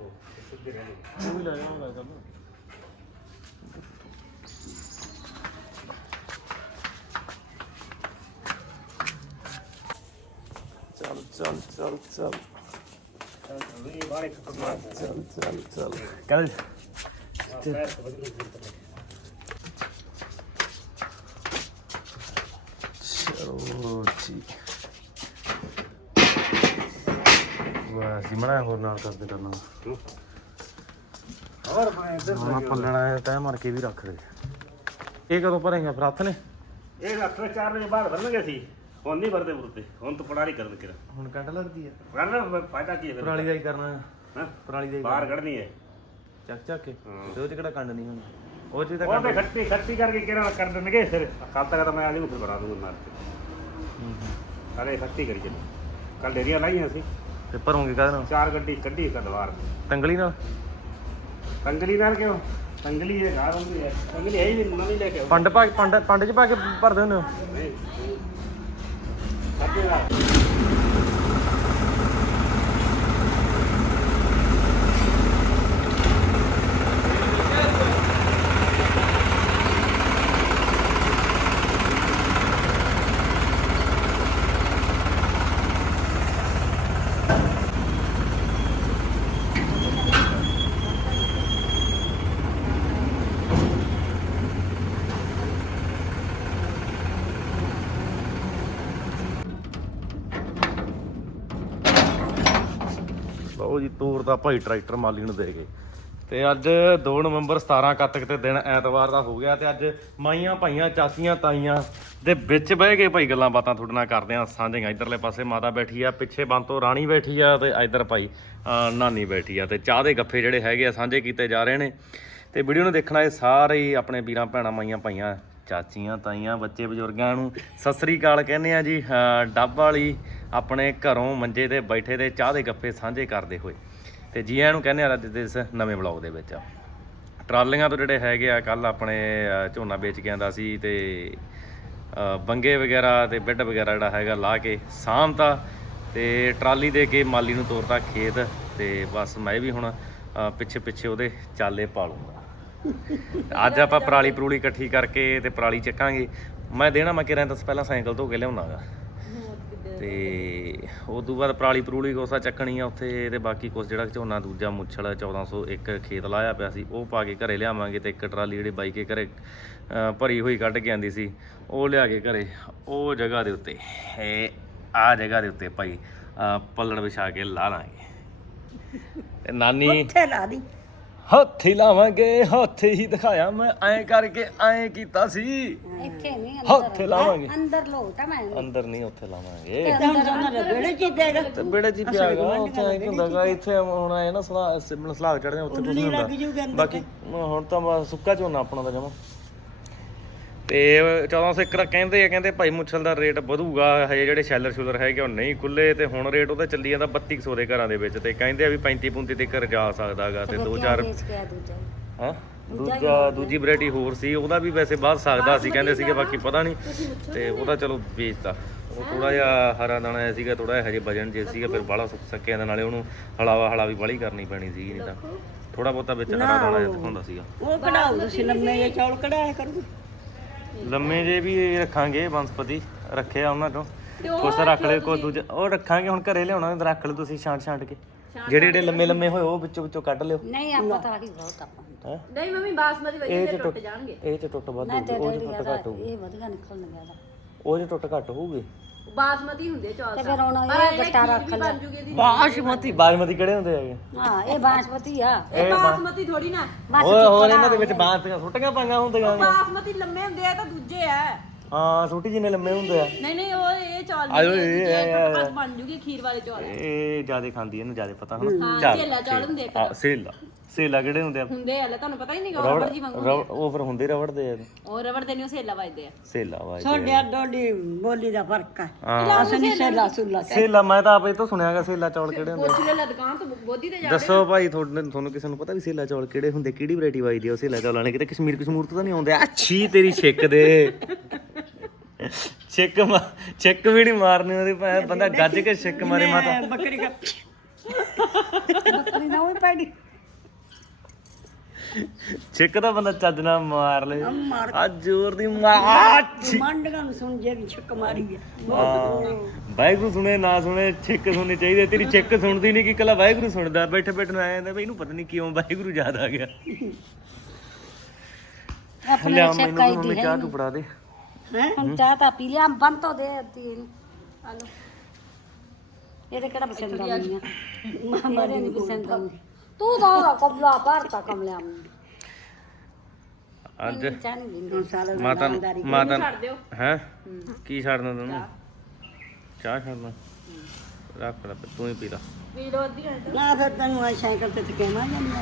ਇੱਥੋਂ ਸਿੱਧੇ ਰਹਿ ਗਏ ਉਹ ਵੀ ਲੈ ਜਾਣਾ ਲੱਗਦਾ ਚੱਲ ਚੱਲ ਚੱਲ ਚੱਲ ਇਹ ਬਾਹਰ ਇੱਕ ਚੱਲ ਚੱਲ ਚੱਲ ਕਹਿੰਦੇ ਪੈਰ ਤੋਂ ਵਧੂ ਚਲੋ ਠੀਕ ਵਾਹ ਸਿਮਣਾ ਹੋਰ ਨਾਲ ਕਰਦੇ ਕਰਨਾ ਹੋਰ ਮੈਂ ਇੱਧਰ ਹੁਣ ਆਪਾਂ ਲੈਣਾ ਤੈ ਮਾਰ ਕੇ ਵੀ ਰੱਖ ਦੇ। ਇਹ ਕਦੋਂ ਭਰੇਗਾ ਫਿਰ ਹੱਥ ਨੇ? ਇਹ ਡਾਕਟਰ 4 ਵਜੇ ਬਾਅਦ ਭਰਨਗੇ ਸੀ ਹੁਣ ਨਹੀਂ ਭਰਦੇ ਮੁਰਤੇ ਹੁਣ ਤਾਂ ਪੜਾਰੀ ਕਰਨ ਕਿਰਾ ਹੁਣ ਕੰਡ ਲੱਗਦੀ ਆ। ਕਰਨਾ ਫਾਇਦਾ ਕੀ ਹੈ ਫਿਰ? ਪਰਾਲੀ ਦਾ ਹੀ ਕਰਨਾ। ਹਾਂ? ਪਰਾਲੀ ਦਾ ਹੀ ਬਾਹਰ ਕੱਢਣੀ ਹੈ। ਚੱਕ ਚੱਕ ਕੇ। ਤੇ ਉਹ ਚ ਕਿਹੜਾ ਕੰਡ ਨਹੀਂ ਹੋਣੀ। ਉਹ ਚ ਤਾਂ ਉਹ ਕੰਡ ਤੇ ਖੱਟੀ ਖੱਟੀ ਕਰਕੇ ਕਿਹੜਾ ਕਰ ਦੇਣਗੇ ਫਿਰ? ਕੱਲ ਤੱਕ ਤਾਂ ਮੈਂ ਆ ਜਾਊਂ ਫਿਰ ਬਣਾ ਦੂੰਗਾ ਮਾਰ ਕੇ। ਹੂੰ, ਹੂੰ। ਕਾਲੇ ਖੱਟੀ ਕਰੀ ਚੱਲ ਕੱਲ ਡੇਰੀਆਂ ਲਾਈਆਂ ਸੀ। ਤੇ ਭਰੋਂਗੇ ਕਾਹਦੇ ਨਾਲ? ਚਾਰ ਗੱਡੀ ਕੱਢੀ ਇੱਕ ਦਵਾਰ ਤੰਗਲੀ ਨਾਲ? ਤੰਗਲੀ ਨਾਲ ਕਿਉਂ? ਤੰਗਲੀ ਇਹ ਘਰ ਹੁੰਦੀ ਹੈ। ਤੰਗਲੀ ਹੈ ਹੀ ਨਹੀਂ ਨਵੀਂ ਲੈ ਕੇ ਪੰਡ ਪਾ ਪੰਡ ਪੰਡ ਚ ਪਾ ਕੇ ਭਰਦੇ ਹੁੰਦੇ ਹੋ? ਨਹੀਂ। ਸਾਡੇ ਨਾਲ। ਲਓ ਜੀ, ਤੋਰ ਦਾ ਭਾਈ ਟਰੈਕਟਰ ਮਾਲੀ ਨੂੰ ਦੇ ਗਏ। ਤੇ ਅੱਜ 2 ਨਵੰਬਰ 17 ਕੱਤਕ ਤੇ ਦਿਨ ਐਤਵਾਰ ਦਾ ਹੋ ਗਿਆ ਤੇ ਅੱਜ ਮਾਈਆਂ, ਭਾਈਆਂ, ਚਾਚੀਆਂ, ਤਾਈਆਂ ਦੇ ਵਿੱਚ ਬਹਿ ਕੇ ਭਾਈ ਗੱਲਾਂ ਬਾਤਾਂ ਤੁਹਾਡੇ ਨਾਲ ਕਰਦੇ ਆ ਸਾਂਝੀਆਂ। ਇਧਰਲੇ ਪਾਸੇ ਮਾਤਾ ਬੈਠੀ ਆ, ਪਿੱਛੇ ਬੰਤੋਂ ਰਾਣੀ ਬੈਠੀ ਆ ਤੇ ਇਧਰ ਭਾਈ ਨਾਨੀ ਬੈਠੀ ਆ ਤੇ ਚਾਹ ਦੇ ਗੱਫੇ ਜਿਹੜੇ ਹੈਗੇ ਆ ਸਾਂਝੇ ਕੀਤੇ ਜਾ ਰਹੇ ਨੇ। ਤੇ ਵੀਡੀਓ ਨੂੰ ਦੇਖਣਾ ਇਹ ਸਾਰੇ ਹੀ ਆਪਣੇ ਵੀਰਾਂ, ਭੈਣਾਂ, ਮਾਈਆਂ, ਭਾਈਆਂ ਚਾਚੀਆਂ, ਤਾਈਆਂ, ਬੱਚੇ ਬਜ਼ੁਰਗਾਂ ਨੂੰ ਸਤਿ ਸ੍ਰੀ ਅਕਾਲ ਕਹਿੰਦੇ ਆ ਜੀ। ਡੱਬ ਵਾਲੀ ਆਪਣੇ ਘਰੋਂ ਮੰਜੇ ਤੇ ਬੈਠੇ ਦੇ ਚਾਹ ਦੇ ਗੱਫੇ ਸਾਂਝੇ ਕਰਦੇ ਹੋਏ। ਤੇ ਜੀ ਆਇਆਂ ਨੂੰ ਕਹਿੰਦੇ ਆ ਅੱਜ ਦੇ ਇਸ ਨਵੇਂ ਬਲੌਗ ਦੇ ਵਿੱਚ। ਟਰਾਲੀਆਂ ਤੋਂ ਜਿਹੜੇ ਹੈਗੇ ਆ ਕੱਲ ਆਪਣੇ ਝੋਨਾ ਵੇਚ ਕੇ ਆਂਦਾ ਸੀ ਤੇ ਬੰਗੇ ਵਗੈਰਾ ਤੇ ਬੈੱਡ ਵਗੈਰਾ ਜਿਹੜਾ ਹੈਗਾ ਲਾ ਕੇ ਸਾਂਭਤਾ ਤੇ ਟਰਾਲੀ ਦੇ ਕੇ ਮਾਲੀ ਨੂੰ ਤੋਰਤਾ ਖੇਤ ਤੇ ਬਸ ਮੈਂ ਵੀ ਹੁਣ ਪਿੱਛੇ ਪਿੱਛੇ ਉਹਦੇ ਚਾਲੇ ਪਾ ਲੂੰਗਾ। ਅੱਜ ਆਪਾਂ ਪਰਾਲੀ ਪਰੂਲੀ ਇਕੱਠੀ ਕਰਕੇ ਤੇ ਪਰਾਲੀ ਚੱਕਾਂਗੇ। ਮੈਂ ਦੇਣਾ ਮੈਂ ਕਿਰਾਂ ਤਾਂ ਪਹਿਲਾਂ ਸਾਈਕਲ ਧੋ ਕੇ ਲਿਆਉਣਾਗਾ। ਤੇ ਉਸ ਤੋਂ ਬਾਅਦ ਪਰਾਲੀ ਪਰੂਲੀ ਕੋਸਾ ਚੱਕਣੀ ਆ ਉੱਥੇ ਤੇ ਬਾਕੀ ਕੁਛ ਜਿਹੜਾ ਝੋਨਾ ਦੂਜਾ ਮੁੱਛਲ 1401 ਖੇਤ ਲਾਇਆ ਪਿਆ ਸੀ, ਉਹ ਪਾ ਕੇ ਘਰੇ ਲਿਆਵਾਂਗੇ ਤੇ ਇੱਕ ਟਰਾਲੀ ਜਿਹੜੀ ਬਾਈ ਕੇ ਘਰੇ ਭਰੀ ਹੋਈ ਕੱਢ ਕੇ ਆਂਦੀ ਸੀ, ਉਹ ਲਿਆ ਕੇ ਘਰੇ, ਉਹ ਜਗ੍ਹਾ ਦੇ ਉੱਤੇ, ਇਹ ਆ ਜਗ੍ਹਾ ਦੇ ਉੱਤੇ ਭਾਈ ਪੱਲੜ ਵਿਛਾ ਕੇ ਲਾ ਲਾਂਗੇ। ਨਾਨੀ ਉੱਥੇ ਲਾ ਦੀ। ਹੱਥੀ ਲਾਵਾਂਗੇ ਹੱਥ ਹੀ ਦਿਖਾਇਆ ਮੈਂ ਐਂ ਕਰਕੇ ਐਂ ਕੀਤਾ ਸੀ। ਇੱਥੇ ਨਹੀਂ ਹੱਥ ਲਾਵਾਂਗੇ। ਅੰਦਰ ਲੋਟਾ ਮੈਂ ਅੰਦਰ। ਨਹੀਂ ਉੱਥੇ ਲਾਵਾਂਗੇ। ਬੇੜੇ ਚ ਦੇਗਾ ਤੇ ਬੇੜੇ ਜੀ ਪਿਆ ਗਾ ਉੱਥੇ ਐਂ ਕੀ ਹੁੰਦਾਗਾ ਇੱਥੇ ਹੁਣ ਆਏ ਨਾ ਸਲਾ ਸਿਮਣ ਸਲਾਗ ਚੜਦੇ ਉੱਥੇ ਕੁਝ ਨਹੀਂ ਹੁੰਦਾ। ਬਾਕੀ ਹੁਣ ਤਾਂ ਸੁੱਕਾ ਝੋਨਾ ਆਪਣਾ ਦਾ ਜਮਾ। ਤੇ 1401 ਦਾ ਕਹਿੰਦੇ ਆ ਕਹਿੰਦੇ ਭਾਈ ਮੁੱਛਲ ਦਾ ਰੇਟ ਵਧੂਗਾ ਹਜੇ ਜਿਹੜੇ ਸ਼ੈਲਰ ਸ਼ੂਲਰ ਹੈਗੇ ਉਹ ਨਹੀਂ ਖੁੱਲੇ ਤੇ ਹੁਣ ਰੇਟ ਉਹਦਾ ਚੱਲੀ ਜਾਂਦਾ 3200 ਦੇ ਘਰਾਂ ਦੇ ਵਿੱਚ ਤੇ ਕਹਿੰਦੇ ਆ ਵੀ 35 35 ਤੇ ਘਰ ਜਾ ਸਕਦਾਗਾ ਤੇ 2000 ਵੇਚ ਕੇ ਆ ਦੂਜਾ ਹਾਂ ਦੂਜਾ ਦੂਜੀ ਵੈਰਾਈਟੀ ਹੋਰ ਸੀ ਉਹਦਾ ਵੀ ਵੈਸੇ ਵੱਧ ਸਕਦਾ ਸੀ ਕਹਿੰਦੇ ਸੀਗੇ ਬਾਕੀ ਪਤਾ ਨਹੀਂ ਤੇ ਉਹਦਾ ਚਲੋ ਵੇਚਤਾ। ਉਹ ਥੋੜਾ ਜਿਹਾ ਹਰਾ ਦਾਣਾ ਜਿਹਾ ਸੀਗਾ ਥੋੜਾ ਜਿਹਾ ਹਜੇ ਵਜਨ ਜੇ ਸੀਗਾ ਫਿਰ ਬਾਹਲਾ ਸੁੱਕ ਸਕਿਆ ਦੇ ਨਾਲੇ ਉਹਨੂੰ ਹਲਾਵਾ ਹਲਾਵੀ ਬਾਹਲੀ ਕਰਨੀ ਪੈਣੀ ਸੀਗੀ ਨਹੀਂ ਤਾਂ ਥੋੜਾ ਬਹੁਤਾ ਵਿੱਚ ਹਰਾ ਦਾਣਾ ਜਿਹਾ ਦਿਖਾਉਂਦਾ ਸੀਗਾ। ਉਹ ਕਢਾਉ ਤੁਸੀਂ ਲੰਮੇ ਜੇ ਚੌਲ ਕਢਾਇਆ ਕਰੂ ਲੰਮੇ ਜੇ ਵੀ ਰੱਖਾਂਗੇ ਬੰਸਪਤੀ ਰੱਖਿਆ ਉਹਨਾਂ ਤੋਂ ਕੁਛ ਤਾਂ ਰੱਖ ਲੈ ਕੋਈ ਦੂਜਾ ਉਹ ਰੱਖਾਂਗੇ ਹੁਣ ਘਰੇ ਲਿਆਉਣਾ ਤਾਂ ਰੱਖ ਲਓ ਤੁਸੀਂ ਛਾਂਟ ਛਾਂਟ ਕੇ। ਜਿਹੜੇ ਜਿਹੜੇ ਲੰਮੇ ਲੰਮੇ ਹੋਏ ਉਹ ਵਿੱਚੋਂ ਵਿੱਚੋਂ ਕੱਢ ਲਿਓ। ਨਹੀਂ ਆਪਾਂ ਤਾਂ ਆਹੀ ਬਹੁਤ ਆਪਾਂ ਹੈ? ਨਹੀਂ ਮੰਮੀ ਬਾਸਮਤੀ ਵਧੀਆ ਇਹ ਤੇ ਚ ਟੁੱਟ ਜਾਣਗੇ। ਇਹ ਚ ਟੁੱਟ ਵੱਧ ਨਾ ਹੋਊਗੀ ਤੇ ਉਹ ਚ ਟੁੱਟ ਘੱਟ ਹੋਊਗੀ। ਇਹ ਵਧੀਆ ਨਿਕਲਣ ਗਿਆ ਉਹ ਚ ਟੁੱਟ ਘੱਟ ਹੋਊਗੀ। ਬਾਸਮਤੀ ਹੁੰਦੇ ਚੌਲ ਤੇ ਫਿਰ ਹੁਣ ਇਹ ਗੱਟਾ ਰੱਖ ਲੈ ਬਾਸਮਤੀ ਬਾਸਮਤੀ ਕਿਹੜੇ ਹੁੰਦੇ ਹੈਗੇ? ਹਾਂ ਇਹ ਬਾਸਮਤੀ ਆ। ਇਹ ਬਾਸਮਤੀ ਥੋੜੀ ਨਾ। ਓਏ ਹੋਰ ਇਹਨਾਂ ਦੇ ਵਿੱਚ ਬਾਸਮਤੀਆਂ ਸੁੱਟੀਆਂ ਪਾਈਆਂ ਹੁੰਦੀਆਂ ਨੇ। ਬਾਸਮਤੀ ਲੰਮੇ ਹੁੰਦੇ ਆ ਤਾਂ ਦੂਜੇ ਆ। ਹਾਂ ਛੋਟੀ ਜਿੰਨੇ ਲੰਮੇ ਹੁੰਦੇ ਆ। ਨਹੀਂ ਨਹੀਂ ਉਹ ਇਹ ਚੌਲ ਆਇਓ ਇਹ- ਇਹ- ਬਸ ਬਣ ਜੂਗੀ ਖੀਰ ਵਾਲੇ ਚੌਲ। ਇਹ ਜਿਆਦੇ ਖਾਂਦੀ ਇਹਨੂੰ ਜਿਆਦੇ ਪਤਾ ਹੁਣ। ਹਾਂ ਸੇਲਾ ਚੌਲ ਹੁੰਦੇ ਆ। ਹਾਂ ਸੇਲਾ। ਸੇਲਾ ਕਿਹੜੇ ਹੁੰਦੇ ਆ? ਹੁੰਦੇ ਆ ਲੈ ਤੁਹਾਨੂੰ ਪਤਾ ਹੀ ਨਹੀਂ ਗਾ ਰਬੜ ਜੀ ਵਾਂਗੂ ਰਬੜ ਉਹ ਫਿਰ ਹੁੰਦੇ ਰਬੜ ਦੇ ਆ। ਉਹ ਰਬੜ ਦੇ ਨਹੀਂ ਉਹ ਸੇਲਾ ਵੱਜਦੇ ਆ। ਸੇਲਾ ਵਾਜ ਤੁਹਾਡੇ ਦੋਡੀ ਬੋਲੀ ਦਾ ਫ਼ਰਕ ਹੈ। ਅਸਲੀ ਸੇਲਾ। ਸੁਲਾ ਸੇਲਾ ਮੈਂ ਤਾਂ ਆਪੇ ਤੋਂ ਸੁਣਿਆਗਾ ਸੇਲਾ ਚੌਲ ਕਿਹੜੇ ਹੁੰਦੇ ਪੁੱਛ ਲੈ ਲੈ ਦੁਕਾਨ ਤੋਂ ਬੋਧੀ ਤੇ ਜਾ ਦੱਸੋ ਭਾਈ ਤੁਹਾਨੂੰ ਤੁਹਾਨੂੰ ਕਿਸੇ ਨੂੰ ਪਤਾ ਵੀ ਸੇਲਾ ਚੌਲ ਕਿਹੜੇ ਹੁੰਦੇ ਕਿਹੜੀ ਵੈਰਾਈਟੀ ਵਾਈਦੀ ਆ ਉਹ ਸੇਲਾ ਚੌਲਾਂ ਨੇ ਕਿਤੇ ਕਸ਼ਮੀਰ ਕਸ਼ਮੂਰ ਤੋਂ ਤਾਂ ਨਹੀਂ ਆਉਂਦੇ। ਅੱਛੀ ਤੇਰੀ ਛਿੱਕ ਦੇ। ਛਿੱਕ ਮਾ ਛਿੱਕ ਵੀ ਨਹੀਂ ਮਾਰਨੀ ਉਹਦੀ ਬੰਦਾ ਗੱਜ ਕੇ ਛਿੱਕ ਮਾਰੇ ਮਾਤਾ। ਬੱਕਰੀ ਦਾ ਬੱਕਰੀ ਨਾ ਹੋਈ ਪੈੜੀ ਛਿੱਕ ਦਾ ਬੰਦਾ ਚੱਜ ਨਾਲ ਮਾਰ ਲੇ। ਮਾਰ ਆ ਜ਼ੋਰ ਦੀ ਮਾਰ। ਮੰਡਗਾ ਨੂੰ ਸੁਣ ਜੇ ਵੀ ਛੱਕ ਮਾਰੀ ਆ। ਵਾਹਿਗੁਰੂ ਸੁਣੇ ਨਾ ਸੁਣੇ ਛਿੱਕ ਸੁਣਨੀ ਚਾਹੀਦੀ ਹੈ। ਤੇਰੀ ਛਿੱਕ ਸੁਣਦੀ ਨਹੀਂ ਕਿ ਕੱਲਾ ਵਾਹਿਗੁਰੂ ਸੁਣਦਾ? ਬੈਠੇ ਬੈਠੇ ਨੂੰ ਆਇਆ ਜਾਂਦਾ ਵੀ ਇਹਨੂੰ ਪਤਾ ਨਹੀਂ ਕਿਉਂ ਵਾਹਿਗੁਰੂ ਯਾਦ ਆ ਗਿਆ। ਆਪਣੇ ਲਿਆ ਛੱਕ ਮੈਨੂੰ ਆਈ ਵੀ ਦੀ ਮੰਮੀ ਹੈ ਚਾਹ ਤੂੰ ਫੜਾ ਦੇ। ਹੈ? ਹੁਣ ਚਾਹ ਤਾਂ ਪੀ ਲਿਆ ਬੰਦ ਤੋਂ ਦੇ ਦਿੱਤੀ ਇਹਨੂੰ। ਹਲੋ ਇਹਦੇ ਕਿਹੜਾ ਪਸੰਦ ਆਉਂਦੀ ਆ? ਮਾਮਾ ਦੇ ਨਹੀਂ ਪਸੰਦ ਆਉਂਦੀ। ਤੂੰ ਤਾਂ ਉਹਦਾ ਕਬਲਾ ਭਰਤਾ ਕਮਲਿਆ ਅੱਜ ਹੁਣ ਸਾਰਾ ਮਾਤਾ ਨੂੰ ਮਾਤਾ ਛੱਡ ਦਿਓ। ਹੈ? ਕੀ ਛੱਡਣਾ ਤੈਨੂੰ? ਚਾਹ। ਛੱਡਣਾ ਰੱਖ ਲੈ ਤੂੰ ਹੀ ਪੀ ਲਾ। ਨਾ ਫਿਰ ਤੈਨੂੰ ਆ ਸਾਈਕਲ ਤੇ ਥਕੇਵਾ ਜਾਂਦਾ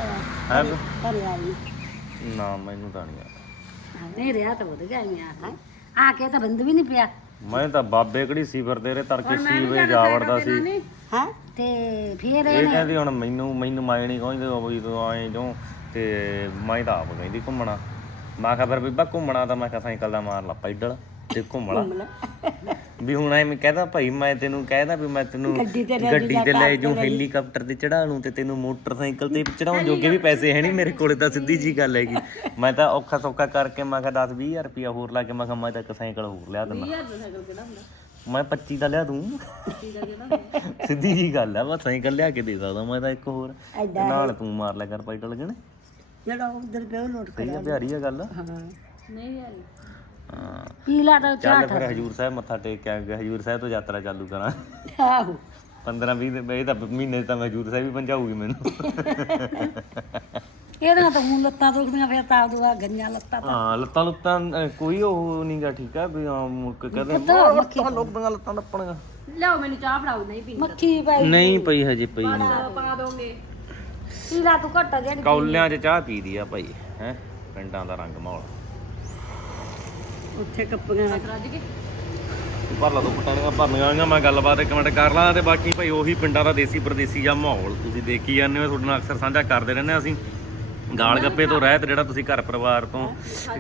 ਹੈ ਘਰੇ ਆਈ ਨਾ ਮੈਨੂੰ ਤਾਂ ਨਹੀਂ ਆ। ਨਹੀਂ ਰਿਹਾ ਤਾਂ ਵਧ ਗਿਆ ਮੈਂ ਆ ਆ ਕੇ ਤਾਂ ਬੰਦ ਵੀ ਨਹੀਂ ਪਿਆ। ਮੈਂ ਤਾਂ ਬਾਬੇ ਕਿਹੜੀ ਸੀ ਫਿਰਦੇ ਰੇ ਤੜਕੇ 6 ਵਜੇ ਜਾ ਵੜਦਾ ਸੀ। ਹਾਂ। ਤੇ ਫਿਰ ਇਹ ਕਹਿੰਦੀ ਹੁਣ ਮੈਨੂੰ ਮੈਨੂੰ ਮਾਇ ਨਹੀਂ ਕਹਿੰਦੇ ਉਹ ਵੀ ਤੂੰ ਆਏ ਜੋ ਤੇ ਮੈਂ ਤਾਂ ਆਪ ਕਹਿੰਦੀ ਘੁੰਮਣਾ। ਮੈਂ ਕਿਹਾ ਫਿਰ ਬੀਬਾ ਘੁੰਮਣਾ ਤਾਂ ਮੈਂ ਕਿਹਾ ਸਾਈਕਲ ਦਾ ਮਾਰ ਲਾ ਪੈਡਲ ਤੇ ਘੁੰਮ ਲਾ ਵੀ ਹੁਣ ਐਵੇਂ ਕਹਦਾ ਭਾਈ ਮੈਂ ਤੈਨੂੰ ਕਹਿਦਾ ਵੀ ਮੈਂ ਤੈਨੂੰ ਗੱਡੀ ਤੇ ਲੈ ਗੱਡੀ ਤੇ ਲੈ ਜਾਉਂ ਹੈਲੀਕਾਪਟਰ ਤੇ ਚੜਾ ਲੂੰ ਤੇ ਤੈਨੂੰ ਮੋਟਰਸਾਈਕਲ ਤੇ ਚੜਾਉਣ ਜੋਗੇ ਵੀ ਪੈਸੇ ਹੈ ਨਹੀਂ ਮੇਰੇ ਕੋਲੇ ਤਾਂ ਸਿੱਧੀ ਜੀ ਗੱਲ ਹੈਗੀ। ਮੈਂ ਤਾਂ ਔਖਾ ਸੌਖਾ ਕਰਕੇ ਮੈਂ ਕਿਹਾ 10 20000 ਰੁਪਇਆ ਹੋਰ ਲਾ ਕੇ ਮੈਂ ਕਿਹਾ ਮੈਂ ਤਾਂ ਇੱਕ ਸਾਈਕਲ ਹੋਰ ਲਿਆ ਦਿੰਦਾ ਯਾਰ ਦਾ ਸਾਈਕਲ ਕਿਹੜਾ ਹੁੰਦਾ? ਮੈਂ 25 ਦਾ ਲਿਆ ਦੂੰ ਸਿੱਧੀ ਜੀ ਗੱਲ ਆ ਮੈਂ ਸਾਈਕਲ ਲਿਆ ਕੇ ਦੇ ਸਕਦਾ ਮੈਂ ਤਾਂ ਇੱਕ ਹੋਰ। ਨਾਲ ਤੂੰ ਮਾਰ ਲਿਆ ਕਰ ਪੈਡਲ ਲੱਗਣੇ ਜਿਹੜਾ ਉਧਰ ਪਿਓ ਲੋਟ ਸਹੀ ਆ ਪਿਆਰੀ ਆ ਗੱਲ। ਹਾਂ। ਨਹੀਂ ਯਾਰ ਹਾਂ ਪੀਲਾ ਤਾਂ ਚੱਲ ਫਿਰ ਹਜੂਰ ਸਾਹਿਬ ਮੱਥਾ ਟੇਕ ਕੇ ਆਂਗੇ ਹਜੂਰ ਸਾਹਿਬ ਤੋਂ ਯਾਤਰਾ ਚਾਲੂ ਕਰਾਂ। ਆਹੋ। 15 20 ਦਿਨ ਇਹ ਤਾਂ ਮਹੀਨੇ 'ਚ ਤਾਂ ਮੈਂ ਹਜੂਰ ਸਾਹਿਬ ਹੀ ਪਹੁੰਚਾਊਗੀ ਮੈਨੂੰ। ਇਹਦਾ ਤਾਂ ਹੁਣ ਲੱਤਾਂ ਦੁਖਦੀਆਂ ਫਿਰ ਤਾਂ ਦੁਆ ਗੰਨਿਆਂ ਲੱਤਾਂ ਹਾਂ ਲੱਤਾਂ ਲੁੱਤਾਂ ਅਹ, ਕੋਈ ਉਹ ਨਹੀਂਗਾ ਠੀਕ ਆ ਵੀ ਹਾਂ ਮੁੱਕ ਕਹਦੇ ਲੱਤਾਂ ਲੁੱਤਾਂ ਲੱਤਾਂ ਲੱਪਣਗਾ ਲਿਆਓ ਮੈਨੂੰ ਚਾਹ ਫੜਾਓ ਨਹੀਂ ਪੀਂਦਾ। ਮੱਖੀ ਪਾਈ ਨਹੀਂ ਪਈ ਹਜੇ ਪਈ ਨਹੀਂ। ਪਾ ਦੋਗੇ। ਪੀਲਾ ਤੂੰ ਘੱਟ ਜਿਹੜੀ ਕੌਲਿਆਂ 'ਚ ਚਾਹ ਪੀਦੀ ਆ ਭਾਈ ਹੈ? ਪਿੰਡਾਂ ਦਾ ਰੰਗ ਮਾਹੌਲ। ਉੱਥੇ ਕੱਪੀਆਂ ਰੱਜ ਕੇ ਭਰ ਲਾ ਦੋ ਪਟਾਣੀਆਂ ਭਰਨੀਆਂ ਆਈਆਂ ਮੈਂ ਗੱਲਬਾਤ ਇੱਕ ਮਿੰਟ ਕਰ ਲਾਂ ਤੇ ਬਾਕੀ ਭਾਈ ਉਹੀ ਪਿੰਡਾਂ ਦਾ ਦੇਸੀ ਪਰਦੇਸੀ ਜਾਂ ਮਾਹੌਲ। ਤੁਸੀਂ ਦੇਖੀ ਜਾਂਦੇ ਹੋ ਤੁਹਾਡੇ ਨਾਲ ਅਕਸਰ ਸਾਂਝਾ ਕਰਦੇ ਰਹਿੰਦੇ ਹਾਂ ਅਸੀਂ। ਗਾਲ ਗੱਪੇ ਤੋਂ ਰਹਿਤ ਜਿਹੜਾ ਤੁਸੀਂ ਘਰ ਪਰਿਵਾਰ ਤੋਂ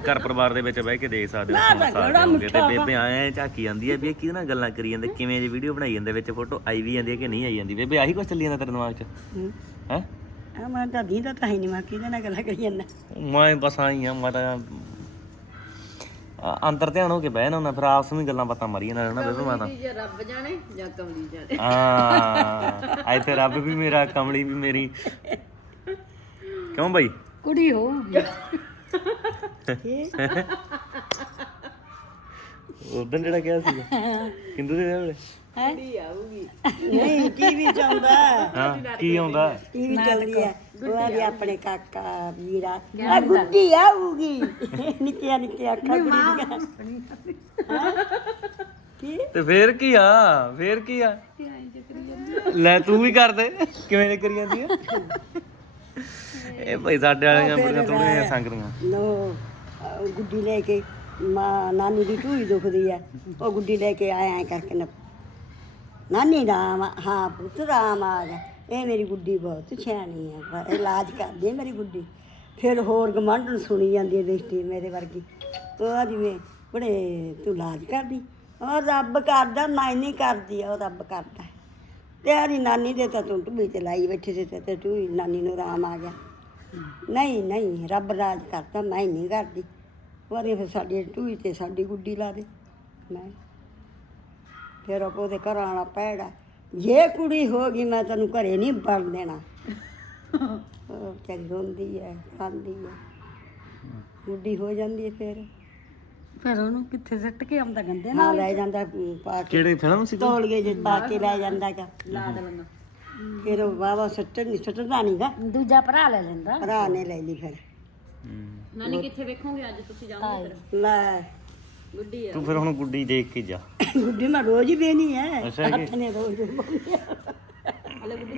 ਘਰ ਪਰਿਵਾਰ ਦੇ ਵਿੱਚ ਬਹਿ ਕੇ ਦੇਖ ਸਕਦੇ ਹੋ ਸਕਦੇ ਹੋਗੇ ਤੇ ਬੇਬੇ ਆਏ ਝਾਕੀ ਜਾਂਦੀ ਹੈ ਵੀ ਇਹ ਕਿਹਦੇ ਨਾਲ ਗੱਲਾਂ ਕਰੀ ਜਾਂਦੇ ਕਿਵੇਂ ਜੇ ਵੀਡੀਓ ਬਣਾਈ ਜਾਂਦੇ ਵਿੱਚ ਫੋਟੋ ਆਈ ਵੀ ਜਾਂਦੀ ਹੈ ਕਿ ਨਹੀਂ ਆਈ ਜਾਂਦੀ। ਬੇਬੇ ਆਹੀ ਕੁਝ ਚੱਲੀ ਜਾਂਦਾ ਤੇਰੇ ਦਿਮਾਗ 'ਚ? ਹੈ। ਮੈਂ ਤਾਂ ਦੀਦਾ ਤਾਂ ਹੀ ਨਹੀਂ ਮੈਂ ਕਿਹਦੇ ਨਾਲ ਗੱਲਾਂ ਕਰੀ ਜਾਂਦਾ? ਮੈਂ ਬਸ ਆਈ ਆ ਮੈਂ ਤਾਂ ਅ- ਅੰਦਰ ਧਿਆਨ ਹੋ ਕੇ ਬਹਿ ਨਾ ਹੁੰਦਾ ਫਿਰ ਆਪਸ ਵਿੱਚ ਗੱਲਾਂ ਬਾਤਾਂ ਮਾਰੀ ਜਾਂਦਾ ਰਹਿਣਾ ਬੇਬੇ ਮੈਂ ਤਾਂ। ਜੇ ਰੱਬ ਜਾਣੇ ਜਾਂ ਕਮਲੀ ਜਾਣੇ। ਹਾਂ ਇੱਥੇ ਰੱਬ ਵੀ ਮੇਰਾ ਕਮਲੀ ਵੀ ਮੇਰੀ। ਕਿਉਂ ਬਾਈ? ਕੁੜੀ ਹੋ। ਉਦੋਂ ਜਿਹੜਾ ਕਿਹਾ ਸੀ। ਕਿੰਦੂ ਦੇ ਵੇਲੇ? ਨਹੀਂ ਟੀਵੀ ਚੱਲਦਾ ਹਾਂ ਕੀ ਆਉਂਦਾ? ਟੀਵੀ ਚੱਲਦੀ ਹੈ? ਉਹ ਆ ਵੀ ਆਪਣੇ ਕਾਕਾ ਵੀਰਾ। ਆ? ਗੁੱਡੀ ਆਊਗੀ। ਨਿੱਕੀਆਂ ਨਿੱਕੀਆਂ ਅੱਖਾਂ ਕੁੜੀ ਦੀਆਂ। ਕੀ? ਤੇ ਫੇਰ ਕੀ ਆ? ਫੇਰ ਕੀ ਆ? ਲੈ ਤੂੰ ਵੀ ਕਰ ਦੇ। ਕਿਵੇਂ ਦੇ ਕਰੀ ਜਾਂਦੀ ਆ? ਇਹ ਭਾਈ ਸਾਡੇ ਵਾਲੀਆਂ ਬੜੀਆਂ ਥੋੜੀਆਂ ਸੰਗਦੀਆਂ। ਲੋ ਗੁੱਡੀ ਲੈ ਕੇ ਮਾਂ ਨਾਨੀ ਦੀ ਢੂਈ ਦੁਖਦੀ ਹੈ ਉਹ ਗੁੱਡੀ ਲੈ ਕੇ ਆਇਆ ਕਰਕੇ ਨਾ ਨਾਨੀ ਰਾਮ, ਹਾਂ ਪੁੱਤ ਰਾਮ ਆ ਗਿਆ ਇਹ ਮੇਰੀ ਗੁੱਡੀ ਬਹੁਤ ਸਿਆਣੀ ਆ ਇਲਾਜ ਕਰਦੀ ਮੇਰੀ ਗੁੱਡੀ। ਫਿਰ ਹੋਰ ਗਮੰਡਨ ਸੁਣੀ ਜਾਂਦੀ ਹੈ ਮੇਰੇ ਵਰਗੀ। ਉਹ ਆ ਜਿਵੇਂ ਬੜੇ ਤੂੰ ਇਲਾਜ ਕਰਦੀ। ਉਹ ਰੱਬ ਕਰਦਾ, ਮੈਂ ਨਹੀਂ ਕਰਦੀ, ਉਹ ਰੱਬ ਕਰਦਾ। ਤੇਰੀ ਨਾਨੀ ਦੇ ਤਾਂ ਤੂੰ ਢੂਈ ਤੇ ਲਾਈ ਬੈਠੀ ਸੀ ਤੇ ਢੂਈ ਨਾਨੀ ਨੂੰ ਰਾਮ ਆ ਗਿਆ। ਨਹੀਂ ਨਹੀਂ, ਰੱਬ ਰਾਜ ਕਰਦਾ, ਮੈਂ ਨਹੀਂ ਕਰਦੀ। ਵਾਰੇ ਫਿਰ ਸਾਡੀ ਟੂਈ ਤੇ ਸਾਡੀ ਗੁੱਡੀ ਲਾ ਦੇ। ਮੈਂ ਫਿਰ ਆਪੋ ਦੇ ਘਰਾਂ ਵਾਲਾ ਪੈੜਾ ਜੇ ਕੁੜੀ ਹੋ ਗਈ ਮੈਂ ਤੈਨੂੰ ਘਰੇ ਨਹੀਂ ਬਣ ਦੇਣਾ। ਉਹ ਵਿਚਾਰੀ ਰੋਂਦੀ ਹੈ ਖਾਂਦੀ ਹੈ ਗੁੱਡੀ ਹੋ ਜਾਂਦੀ ਹੈ ਫਿਰ। ਫਿਰ ਉਹਨੂੰ ਕਿੱਥੇ ਸਿੱਟ ਕੇ ਆਉਂਦਾ ਗੰਦੇ ਨਾਲ ਲੈ ਜਾਂਦਾ ਪਾ ਕੇ। ਕਿਹੜੀ ਫਿਲਮ ਸੀ ਤੋਲ ਕੇ ਜੇ ਪਾ ਕੇ ਲੈ ਜਾਂਦਾ ਗਾ। ਲਾ ਦੇ ਬੰਦਾ। ਫਿਰ ਉਹ ਵਾਵਾ ਸੱਟਣ ਨਹੀਂ ਸੱਟਦਾ ਨਹੀਂਗਾ ਦੂਜਾ ਭਰਾ ਲੈ ਲੈਂਦਾ। ਭਰਾ ਨੇ ਲੈ ਲਈ ਫਿਰ। ਨਾਨੀ ਕਿੱਥੇ ਵੇਖੋਗੇ ਅੱਜ ਤੁਸੀਂ ਜਾਓਗੇ ਫਿਰ? ਲੈ। ਗੁੱਡੀ ਆ। ਤੂੰ ਫਿਰ ਹੁਣ ਗੁੱਡੀ ਦੇਖ ਕੇ ਜਾ। ਗੁੱਡੀ ਮੈਂ ਰੋਜ਼ ਹੀ ਬੇਨੀ ਹੈ ਅੱਛਾ ਜੀ।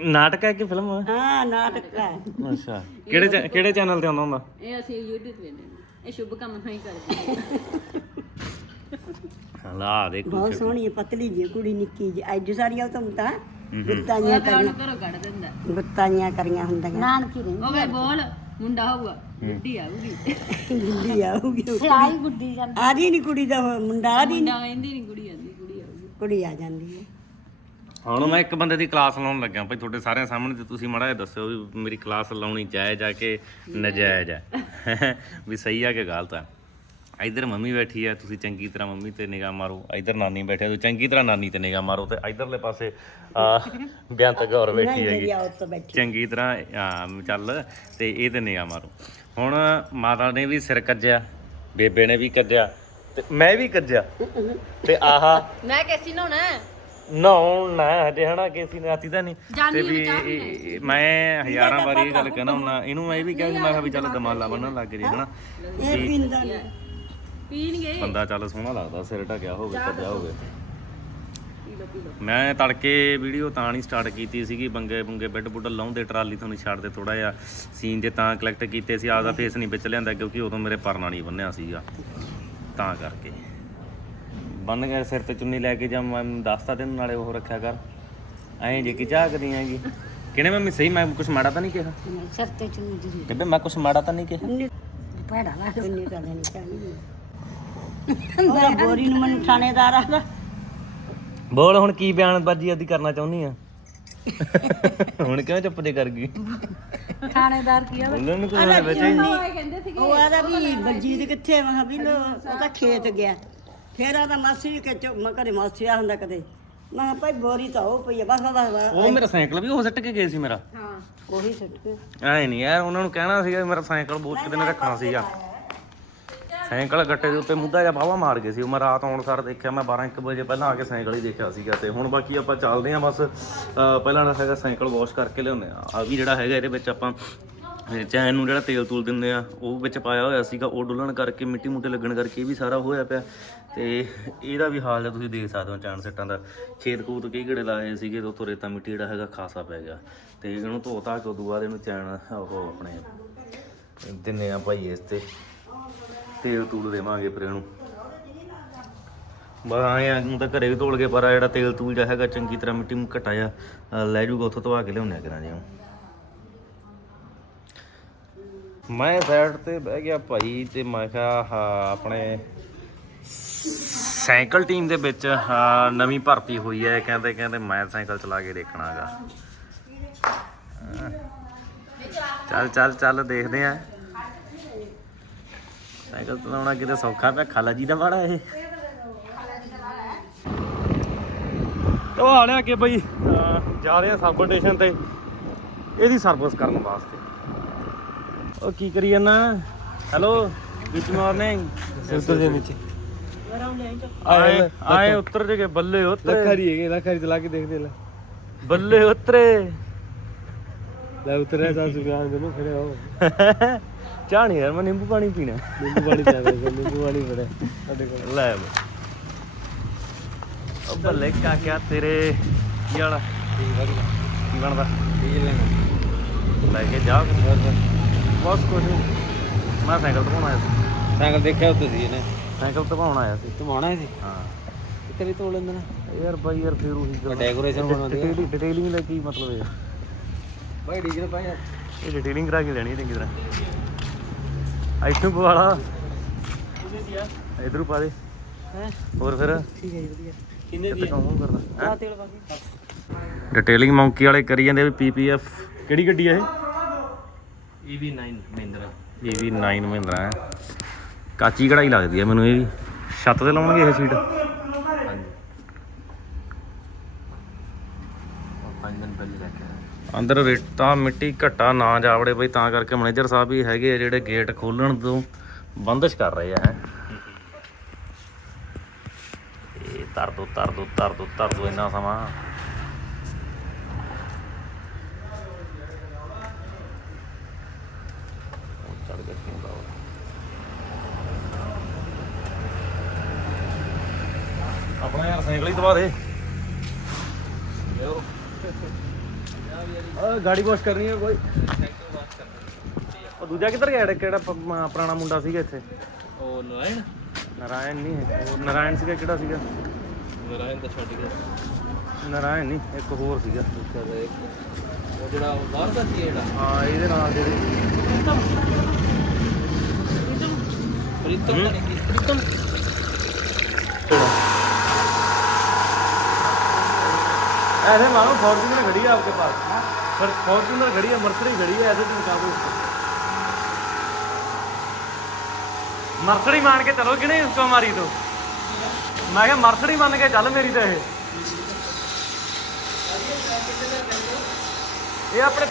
ਨਾਟਕ ਹੈ ਕਿ ਫਿਲਮ? ਹੈ ਹਾਂ ਨਾਟਕ ਹੈ। ਅੱਛਾ। ਕਿਹੜੇ ਚੈ- ਕਿਹੜੇ ਚੈਨਲ ਤੇ ਆਉਂਦਾ ਹੁੰਦਾ? ਇਹ ਅਸੀਂ YouTube ਤੇ ਵੇਖਦੇ ਹਾਂ। ਇਹ ਸ਼ੁਭ ਕੰਮ ਨਹੀਂ ਕਰਦੇ ਲਾ ਦੇ ਬਹੁਤ ਸੋਹਣੀ ਹੈ ਪਤਲੀ ਜੀ ਕੁੜੀ ਨਿੱਕੀ ਜੀ। ਐਜ ਸਾਰੀਆਂ ਉਹ ਤਾਂ ਤਾਂ ਗੁੱਤਾਂ ਜੀਆਂ ਕਰੀਆਂ ਘਰੋਂ ਕੱਢ ਦਿੰਦਾ। ਗੁੱਤਾਂ ਜੀਆਂ ਕਰੀਆਂ ਹੁੰਦੀਆਂ। ਨਾਨਕੀ ਰਹਿੰਦੀ ਉਹ ਵੇ ਬੋਲ ਮੁੰਡਾ ਹੋਊਗਾ। ਗੁੱਡੀ ਆਊਗੀ। ਗੁੱਡੀ ਆਊਗੀ ਆਈ ਗੁੱਡੀ ਜਾਂਦੀ। ਆਦੀ ਨਹੀਂ ਕੁੜੀ ਦਾ ਉਹ ਮੁੰਡਾ ਆਦੀ ਮੁੰਡਾ ਆਂਦੀ ਨਹੀਂ ਕੁੜੀ ਆਂਦੀ ਕੁੜੀ ਆਊਗੀ। ਕੁੜੀ ਆ ਜਾਂਦੀ ਹੈ। ਹੁਣ ਮੈਂ ਇੱਕ ਬੰਦੇ ਦੀ ਕਲਾਸ ਲਾਉਣ ਲੱਗਾ ਭਾਈ ਤੁਹਾਡੇ ਸਾਰਿਆਂ ਸਾਹਮਣੇ ਤੇ ਤੁਸੀਂ ਮਾੜਾ ਜਿਹਾ ਦੱਸਿਓ ਵੀ ਮੇਰੀ ਕਲਾਸ ਲਾਉਣੀ ਜਾਇਜ਼ ਆ ਕਿ ਨਜਾਇਜ਼ ਆ? ਵੀ ਸਹੀ ਆ ਕਿ ਗਲਤ ਆ? ਇਧਰ ਮੰਮੀ ਬੈਠੀ ਆ ਤੁਸੀਂ ਚੰਗੀ ਤਰ੍ਹਾਂ ਮੰਮੀ ਤੇ ਨਿਗਾਹ ਮਾਰੋ। ਇਧਰ ਨਾਨੀ ਬੈਠੇ ਤੁਸੀਂ ਚੰਗੀ ਤਰ੍ਹਾਂ ਨਾਨੀ ਤੇ ਨਿਗਾਹ ਮਾਰੋ ਤੇ ਇਧਰਲੇ ਪਾਸੇ ਗੌਰ ਬੈਠੀ ਹੈਗੀ। ਚੰਗੀ ਤਰ੍ਹਾਂ ਆ, ਚੱਲ ਤੇ ਇਹ ਤੇ ਨਿਗਾਹ ਮਾਰੋ। ਹੁਣ ਮਾਤਾ ਨੇ ਵੀ ਸਿਰ ਕੱਜਿਆ ਬੇਬੇ ਨੇ ਵੀ ਕੱਜਿਆ ਤੇ ਮੈਂ ਵੀ ਕੱਜਿਆ। ਤੇ ਆਹਾ ਮੈਂ ਕੈਸੀ ਨਹਾਉਣਾ ਨਹਾਉਣ ਨਾ ਹਜੇ ਹਨਾ ਕਿਸੇ ਨੇ ਰਾਤੀ ਤਾਂ ਨਹੀਂ। ਤੇ ਵੀ ਇਹ- ਮੈਂ ਹਜ਼ਾਰਾਂ ਵਾਰੀ ਇਹ ਗੱਲ ਕਹਿਣਾ ਹੁੰਦਾ ਇਹਨੂੰ ਮੈਂ ਇਹ ਵੀ ਕਿਹਾ ਸੀ ਮੈਂ ਕਿਹਾ ਵੀ ਚੱਲ ਦਮਾਲਾ ਬੰਨਣ ਲੱਗ ਜੇ ਹਨਾ। ਇਹ ਪਿੰਦਾ ਨਹੀਂ। ਪੀਣਗੇ। ਬੰਦਾ ਚੱਲ ਸੋਹਣਾ ਲੱਗਦਾ ਸਿਰ ਢਕਿਆ ਹੋਵੇ ਕੱਜਿਆ ਹੋਵੇ। ਮੈਂ ਤੜਕੇ ਵੀਡੀਓ ਤਾਂ ਨਹੀਂ ਸਟਾਰਟ ਕੀਤੀ ਸੀਗੀ ਬੰਗੇ ਬੰਗੇ ਬੈੱਡ ਬੁੱਡ ਲਾਉਂਦੇ ਟਰਾਲੀ ਤੁਹਾਨੂੰ ਛੱਡਦੇ ਥੋੜਾ ਜਿਹਾ ਸੀਨ ਜੇ ਤਾਂ ਕਲੈਕਟ ਕੀਤੇ ਸੀ ਆਪਦਾ ਫੇਸ ਨਹੀਂ ਵਿੱਚ ਲਿਆਂਦਾ ਕਿਉਂਕਿ ਉਦੋਂ ਮੇਰੇ ਪਰਨਾ ਨਹੀਂ ਬੰਨਿਆ ਸੀਗਾ। ਤਾਂ ਕਰਕੇ। ਬੰਨ ਕੇ ਸਿਰ ਤੇ ਚੁੰਨੀ ਲੈ ਕੇ ਜਾਂ ਮੈਂ ਦੱਸਤਾ ਤੈਨੂੰ ਨਾਲੇ ਉਹ ਰੱਖਿਆ ਕਰ। ਐਂ ਜੇ ਕਿ ਝਾਕਦੀ ਹੈਗੀ ਕਿਹਨੇ ਮੈਂ ਸਹੀ ਮੈਂ ਕੁਝ ਮਾੜਾ ਤਾਂ ਨਹੀਂ ਕਿਹਾ? ਸਿਰ ਤੇ ਚੁੰਨੀ ਦੀ ਕਿਤੇ ਮੈਂ ਕੁਝ ਮਾੜਾ ਤਾਂ ਨਹੀਂ ਕਿਹਾ? ਨਹੀਂ ਪੈੜਾ ਲਾ ਚੁੰਨੀ ਤਾਂ ਨਹੀਂ ਚਾਹੀਦੀ ਉਹਦਾ ਬੋਰੀ ਨੂੰ ਮੈਨੂੰ ਥਾਣੇਦਾਰ ਆਦਾ ਬੋਲ ਹੁਣ ਕੀ ਬਿਆਨਬਾਜ਼ੀ ਆਦੀ ਕਰਨਾ ਚਾਹੁੰਦੀ ਆ? ਹੁਣ ਕਿਉਂ ਚੁੱਪ ਜੇ ਕਰ ਗਈ? ਥਾਣੇਦਾਰ ਕੀ ਆ? ਬੋਲਣ ਨੂੰ ਕੋਈ ਕਹਿੰਦੇ ਸੀ ਉਹ ਆਦਾ ਵੀ ਬਲਜੀਤ ਕਿੱਥੇ ਮੈਂ ਕਿਹਾ ਵੀ ਲੋ ਉਹ ਤਾਂ ਖੇਤ ਗਿਆ। ਫੇਰ ਆਦਾ ਮਾਸੀ ਕਿ ਚੋ ਮੈਂ ਮਾਸੀ ਆ ਹੁੰਦਾ ਕਦੇ। ਮੈਂ ਕਿਹਾ ਭਾਈ ਬੋਰੀ ਤਾਂ ਉਹ ਪਈ ਆ ਬਸ ਬਸ ਬਸ ਉਹ ਮੇਰਾ ਸਾਈਕਲ ਵੀ ਉਹ ਸੱਟ ਕੇ ਗਏ ਸੀ ਮੇਰਾ। ਹਾਂ ਉਹੀ ਸੁੱਟ ਕੇ। ਐ ਨਹੀਂ ਯਾਰ ਉਹਨਾਂ ਨੂੰ ਕਹਿਣਾ ਸੀਗਾ ਵੀ ਮੇਰਾ ਸਾਈਕਲ ਬੋਚ ਕੇ ਦਿਨ ਰੱਖਣਾ ਸੀਗਾ। ਸਾਈਕਲ ਗੱਟੇ ਦੇ ਉੱਤੇ ਮੁੱਦਾ ਜਿਹਾ ਬਾਵਾ ਮਾਰ ਗਏ ਸੀ। ਉਹ ਮੈਂ ਰਾਤ ਆਉਣ ਸਾਰ ਦੇਖਿਆ, ਮੈਂ 12 1 ਵਜੇ ਪਹਿਲਾਂ ਆ ਕੇ ਸਾਈਕਲ ਹੀ ਦੇਖਿਆ ਸੀਗਾ ਤੇ ਹੁਣ ਬਾਕੀ ਆਪਾਂ ਚੱਲਦੇ ਆਂ ਬਸ। ਪਹਿਲਾਂ ਨਾ ਹੈਗਾ ਸਾਈਕਲ ਵਾਸ਼ ਕਰਕੇ ਲਿਆਉਂਦੇ ਆ ਆ ਵੀ ਜਿਹੜਾ ਹੈਗਾ ਇਹਦੇ ਵਿੱਚ ਆਪਾਂ ਚੈਨ ਨੂੰ ਜਿਹੜਾ ਤੇਲ ਤੂਲ ਦਿੰਦੇ ਆ ਉਹ ਵਿੱਚ ਪਾਇਆ ਹੋਇਆ ਸੀਗਾ। ਉਹ ਡੁੱਲਣ ਕਰਕੇ ਮਿੱਟੀ ਮੁੱਟੇ ਲੱਗਣ ਕਰਕੇ ਇਹ ਵੀ ਸਾਰਾ ਹੋਇਆ ਪਿਆ। ਤੇ ਇਹਦਾ ਵੀ ਹਾਲ ਹੈ ਤੁਸੀਂ ਦੇਖ ਸਕਦੇ ਹੋ ਚੈਨ ਸੈੱਟਾਂ ਦਾ। ਖੇਤ ਕੂਤ ਕਈ ਗੇੜੇ ਲਾਏ ਸੀਗੇ ਤੇ ਉੱਥੋਂ ਰੇਤਾ ਮਿੱਟੀ ਜਿਹੜਾ ਹੈਗਾ ਖਾਸਾ ਪੈ ਗਿਆ। ਤੇ ਇਹਨੂੰ ਧੋ ਧਾ ਕੇ ਉਦੋਂ ਬਾਅਦ ਇਹਨੂੰ ਚੈਨ ਉਹ ਆਪਣੇ ਦਿੰਨੇ ਆ ਭਾਈ ਇਸ ਤੇ। ਤੇਲ ਤੂਲ ਦੇਵਾਂਗੇ ਫਿਰ ਇਹਨੂੰ ਬਸ ਆਏ ਆ ਨੂੰ ਤਾਂ ਘਰੇ ਵੀ ਤੋਲ ਕੇ ਪਰ ਆ ਜਿਹੜਾ ਤੇਲ ਤੂਲ ਜਿਹਾ ਹੈਗਾ ਚੰਗੀ ਤਰ੍ਹਾਂ ਮਿੱਟੀ ਨੂੰ ਘਟਾ ਲੈ ਜੂਗਾ ਉੱਥੋਂ ਧਵਾ ਕੇ ਲਿਆਉਂਦੇ ਕਰਾਂ ਜੀ ਮੈਂ ਸਾਈਡ ਤੇ ਬਹਿ ਗਿਆ ਭਾਈ ਤੇ ਮੈਂ ਕਿਹਾ ਹਾਂ, ਆਪਣੇ ਸਾਈਕਲ ਟੀਮ ਦੇ ਵਿੱਚ ਹਾਂ, ਨਵੀਂ ਭਰਤੀ ਹੋਈ ਹੈ। ਕਹਿੰਦੇ ਕਹਿੰਦੇ ਮੈਂ ਸਾਈਕਲ ਚਲਾ ਕੇ ਦੇਖਣਾਗਾ ਚੱਲ ਚੱਲ ਚੱਲ ਦੇਖਦੇ ਆ। ਸਾਈਕਲ ਚਲਾਉਣਾ ਕਿਤੇ ਸੌਖਾ ਪਿਆ ਖਾਲਾ ਜੀ ਦਾ ਮਾੜਾ ਇਹ। ਉਹ ਆ ਲਿਆ ਕਿ ਬਈ ਜਾ ਰਹੇ ਆ ਸਾਬਣ ਸਟੇਸ਼ਨ ਤੇ। ਇਹਦੀ ਸਰਵਿਸ ਕਰਨ ਵਾਸਤੇ। ਉਹ ਕੀ ਕਰੀ ਜਾਂਦਾ? ਹੈਲੋ ਗੁੱਡ ਮਾਰਨਿੰਗ ਉੱਤਰ ਦੇ ਨੀਚੇ। ਆਏ ਆਏ ਉੱਤਰ ਜੇ ਬੱਲੇ ਉੱਤਰੇ। ਲੱਖਾਰੀ ਹੈਗੇ ਲੱਖਾਰੀ ਚਲਾ ਕੇ ਦੇਖਦੇ ਲੈ। ਬੱਲੇ ਉੱਤਰੇ। ਲੈ ਉਤਰਿਆ ਤਾਂ ਸੁਭਾਨ ਦੇ ਨੂੰ ਖੜੇ ਹੋ। ਚਾਹ ਨਹੀਂ ਯਾਰ ਮੈਂ ਨਿੰਬੂ ਪਾਣੀ ਪੀਣਾ। ਨਿੰਬੂ ਪਾਣੀ ਚਾਹੀਦਾ ਨਿੰਬੂ ਪਾਣੀ ਬੜਾ ਸਾਡੇ ਕੋਲ। ਲੈ ਬਈ। ਉਹ ਬੱਲੇ ਕਾਕਿਆ ਤੇਰੇ ਕੀ ਵਾਲਾ ਕੀ ਬਣਦਾ? ਲੈ ਕੇ ਜਾ। ਬਸ ਨੀ। ਮੈਂ ਸਾਈਕਲ ਤੋਂ ਆਇਆ ਸੀ। ਸਾਈਕਲ ਦੇਖਿਆ ਉੱਤੇ ਸੀ ਇਹਨੇ। ਸਾਈਕਲ ਤੋਂ ਆਇਆ ਸੀ। ਘੁਮਾਉਣਾ ਸੀ? ਹਾਂ। ਵੀ ਤੋੜ ਲੈਂਦੇ ਨਾ? ਯਾਰ ਬਾਈ ਯਾਰ ਫੇਰ ਉਹੀ ਗੱਲ। ਡੈਕੋਰੇਸ਼ਨ ਬਣਾਉਂਦੇ ਆ। ਡਿਟੇਲਿੰਗ ਦਾ ਕੀ ਮਤਲਬ ਹੈ ਬਾਈ ਡੀਜ਼ਲ ਪਾਇਆ ਇਹ ਡਿਟੇਲਿੰਗ ਕਰਾ ਕੇ ਲੈਣੀ ਚੰਗੀ ਤਰ੍ਹਾਂ। ਇੱਥੋਂ ਪਵਾਲਾ ਇਧਰੋਂ ਪਾ ਦੇ। ਹੈ? ਹੋਰ ਫਿਰ? ਠੀਕ ਹੈ ਜੀ ਵਧੀਆ। ਕਿੰਨੇ ਕੰਮ ਕਰਦਾ ਆ ਤੇਲ ਪਾ ਕੇ। ਡਿਟੇਲਿੰਗ ਮੌਂਕੀ ਵਾਲੇ ਕਰੀ ਜਾਂਦੇ ਵੀ ਪੀਪੀਐਫ ਕਿਹੜੀ ਗੱਡੀ ਆ ਇਹ? EV9 ਮਹਿੰਦਰਾ ਇਹ ਵੀ 9 ਮਹਿੰਦਰਾ ਹੈ। ਕਾਚੀ ਕਢਾਈ ਲੱਗਦੀ ਆ ਮੈਨੂੰ ਇਹ ਵੀ। ਛੱਤ ਤੇ ਲਾਉਣਗੇ ਇਹ ਸੀਟ ਹਾਂਜੀ ਪੰਜ ਦਿਨ ਪਹਿਲੇ ਲੈ ਕੇ ਆਇਆ ਅੰਦਰ ਰੇਤਾ ਮਿੱਟੀ ਘਟਾ ਨਾ ਜਾਵੜੇ ਬਈ, ਤਾਂ ਕਰਕੇ ਮੈਨੇਜਰ ਸਾਹਿਬ ਵੀ ਹੈਗੇ ਆ ਜਿਹੜੇ ਗੇਟ ਖੋਲਣ ਤੋਂ ਬੰਦਸ਼ ਕਰ ਰਹੇ ਆ ਇਹ ਤਰ ਦੋ ਤਰ ਦੋ ਤਰ ਦੋ ਤਰ ਦੋ ਇੰਨਾ ਸਮਾਂ। ਚੜ ਗਿਆ ਕਿਉਂ ਆਪਣਾ ਯਾਰ ਸਾਈਕਲ ਹੀ ਦਵਾ ਦੇ। ਆ ਗਾੜੀ ਵਾਸ਼ ਕਰਨੀ ਹੈ ਕੋਈ? ਉਹ ਦੂਜਾ ਕਿੱਧਰ ਗਿਆ? ਕਿਹੜਾ ਪੁਰਾਣਾ ਮੁੰਡਾ ਸੀਗਾ ਇੱਥੇ? ਉਹ ਨਾਰਾਇਣ? ਨਾਰਾਇਣ ਨਹੀਂ ਹੈ। ਉਹ ਨਾਰਾਇਣ ਸੀਗਾ ਕਿਹੜਾ ਸੀਗਾ? ਨਾਰਾਇਣ ਦਾ ਛੱਡ ਗਿਆ। ਨਾਰਾਇਣ ਨਹੀਂ ਇੱਕ ਹੋਰ ਸੀਗਾ। ਦੂਸਰਾ ਦਾ ਇੱਕ ਉਹ ਜਿਹੜਾ ਉਹ ਬਾਹਰ ਦਾ ਸੀ ਜਿਹੜਾ? ਹਾਂ ਇਹਦੇ ਨਾਲ ਜਿਹੜੇ ਪ੍ਰੀਤਮ। ਨਹੀਂ ਪ੍ਰੀਤਮ। ऐसे मानो फॉर्च्यूनर खड़ी है आपके पास पर फॉर्च्यूनर खड़ी है मर्सडी खड़ी है ऐसे तो निकालो उसको मर्सडी मान के चलो कि नहीं उसको हमारी तो मैं क्या मर्सडी मान के चल मेरी तो ये ਇਹ ਆਪਣੇ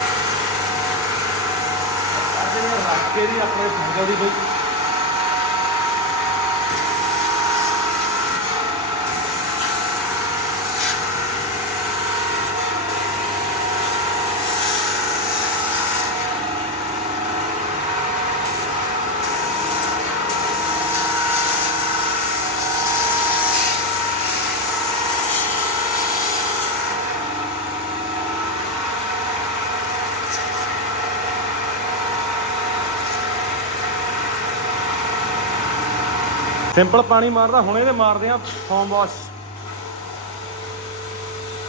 ਅੱਜ ਨੇ ਰੱਖ ਕੇ ਦੀ ਆਪਣੇ ਸੰਗਲ ਦੀ ਬਈ ਸਿੰਪਲ ਪਾਣੀ ਮਾਰਦਾ, ਹੁਣ ਇਹਦੇ ਮਾਰਦੇ ਆ ਫੋਮ ਵਾਸ਼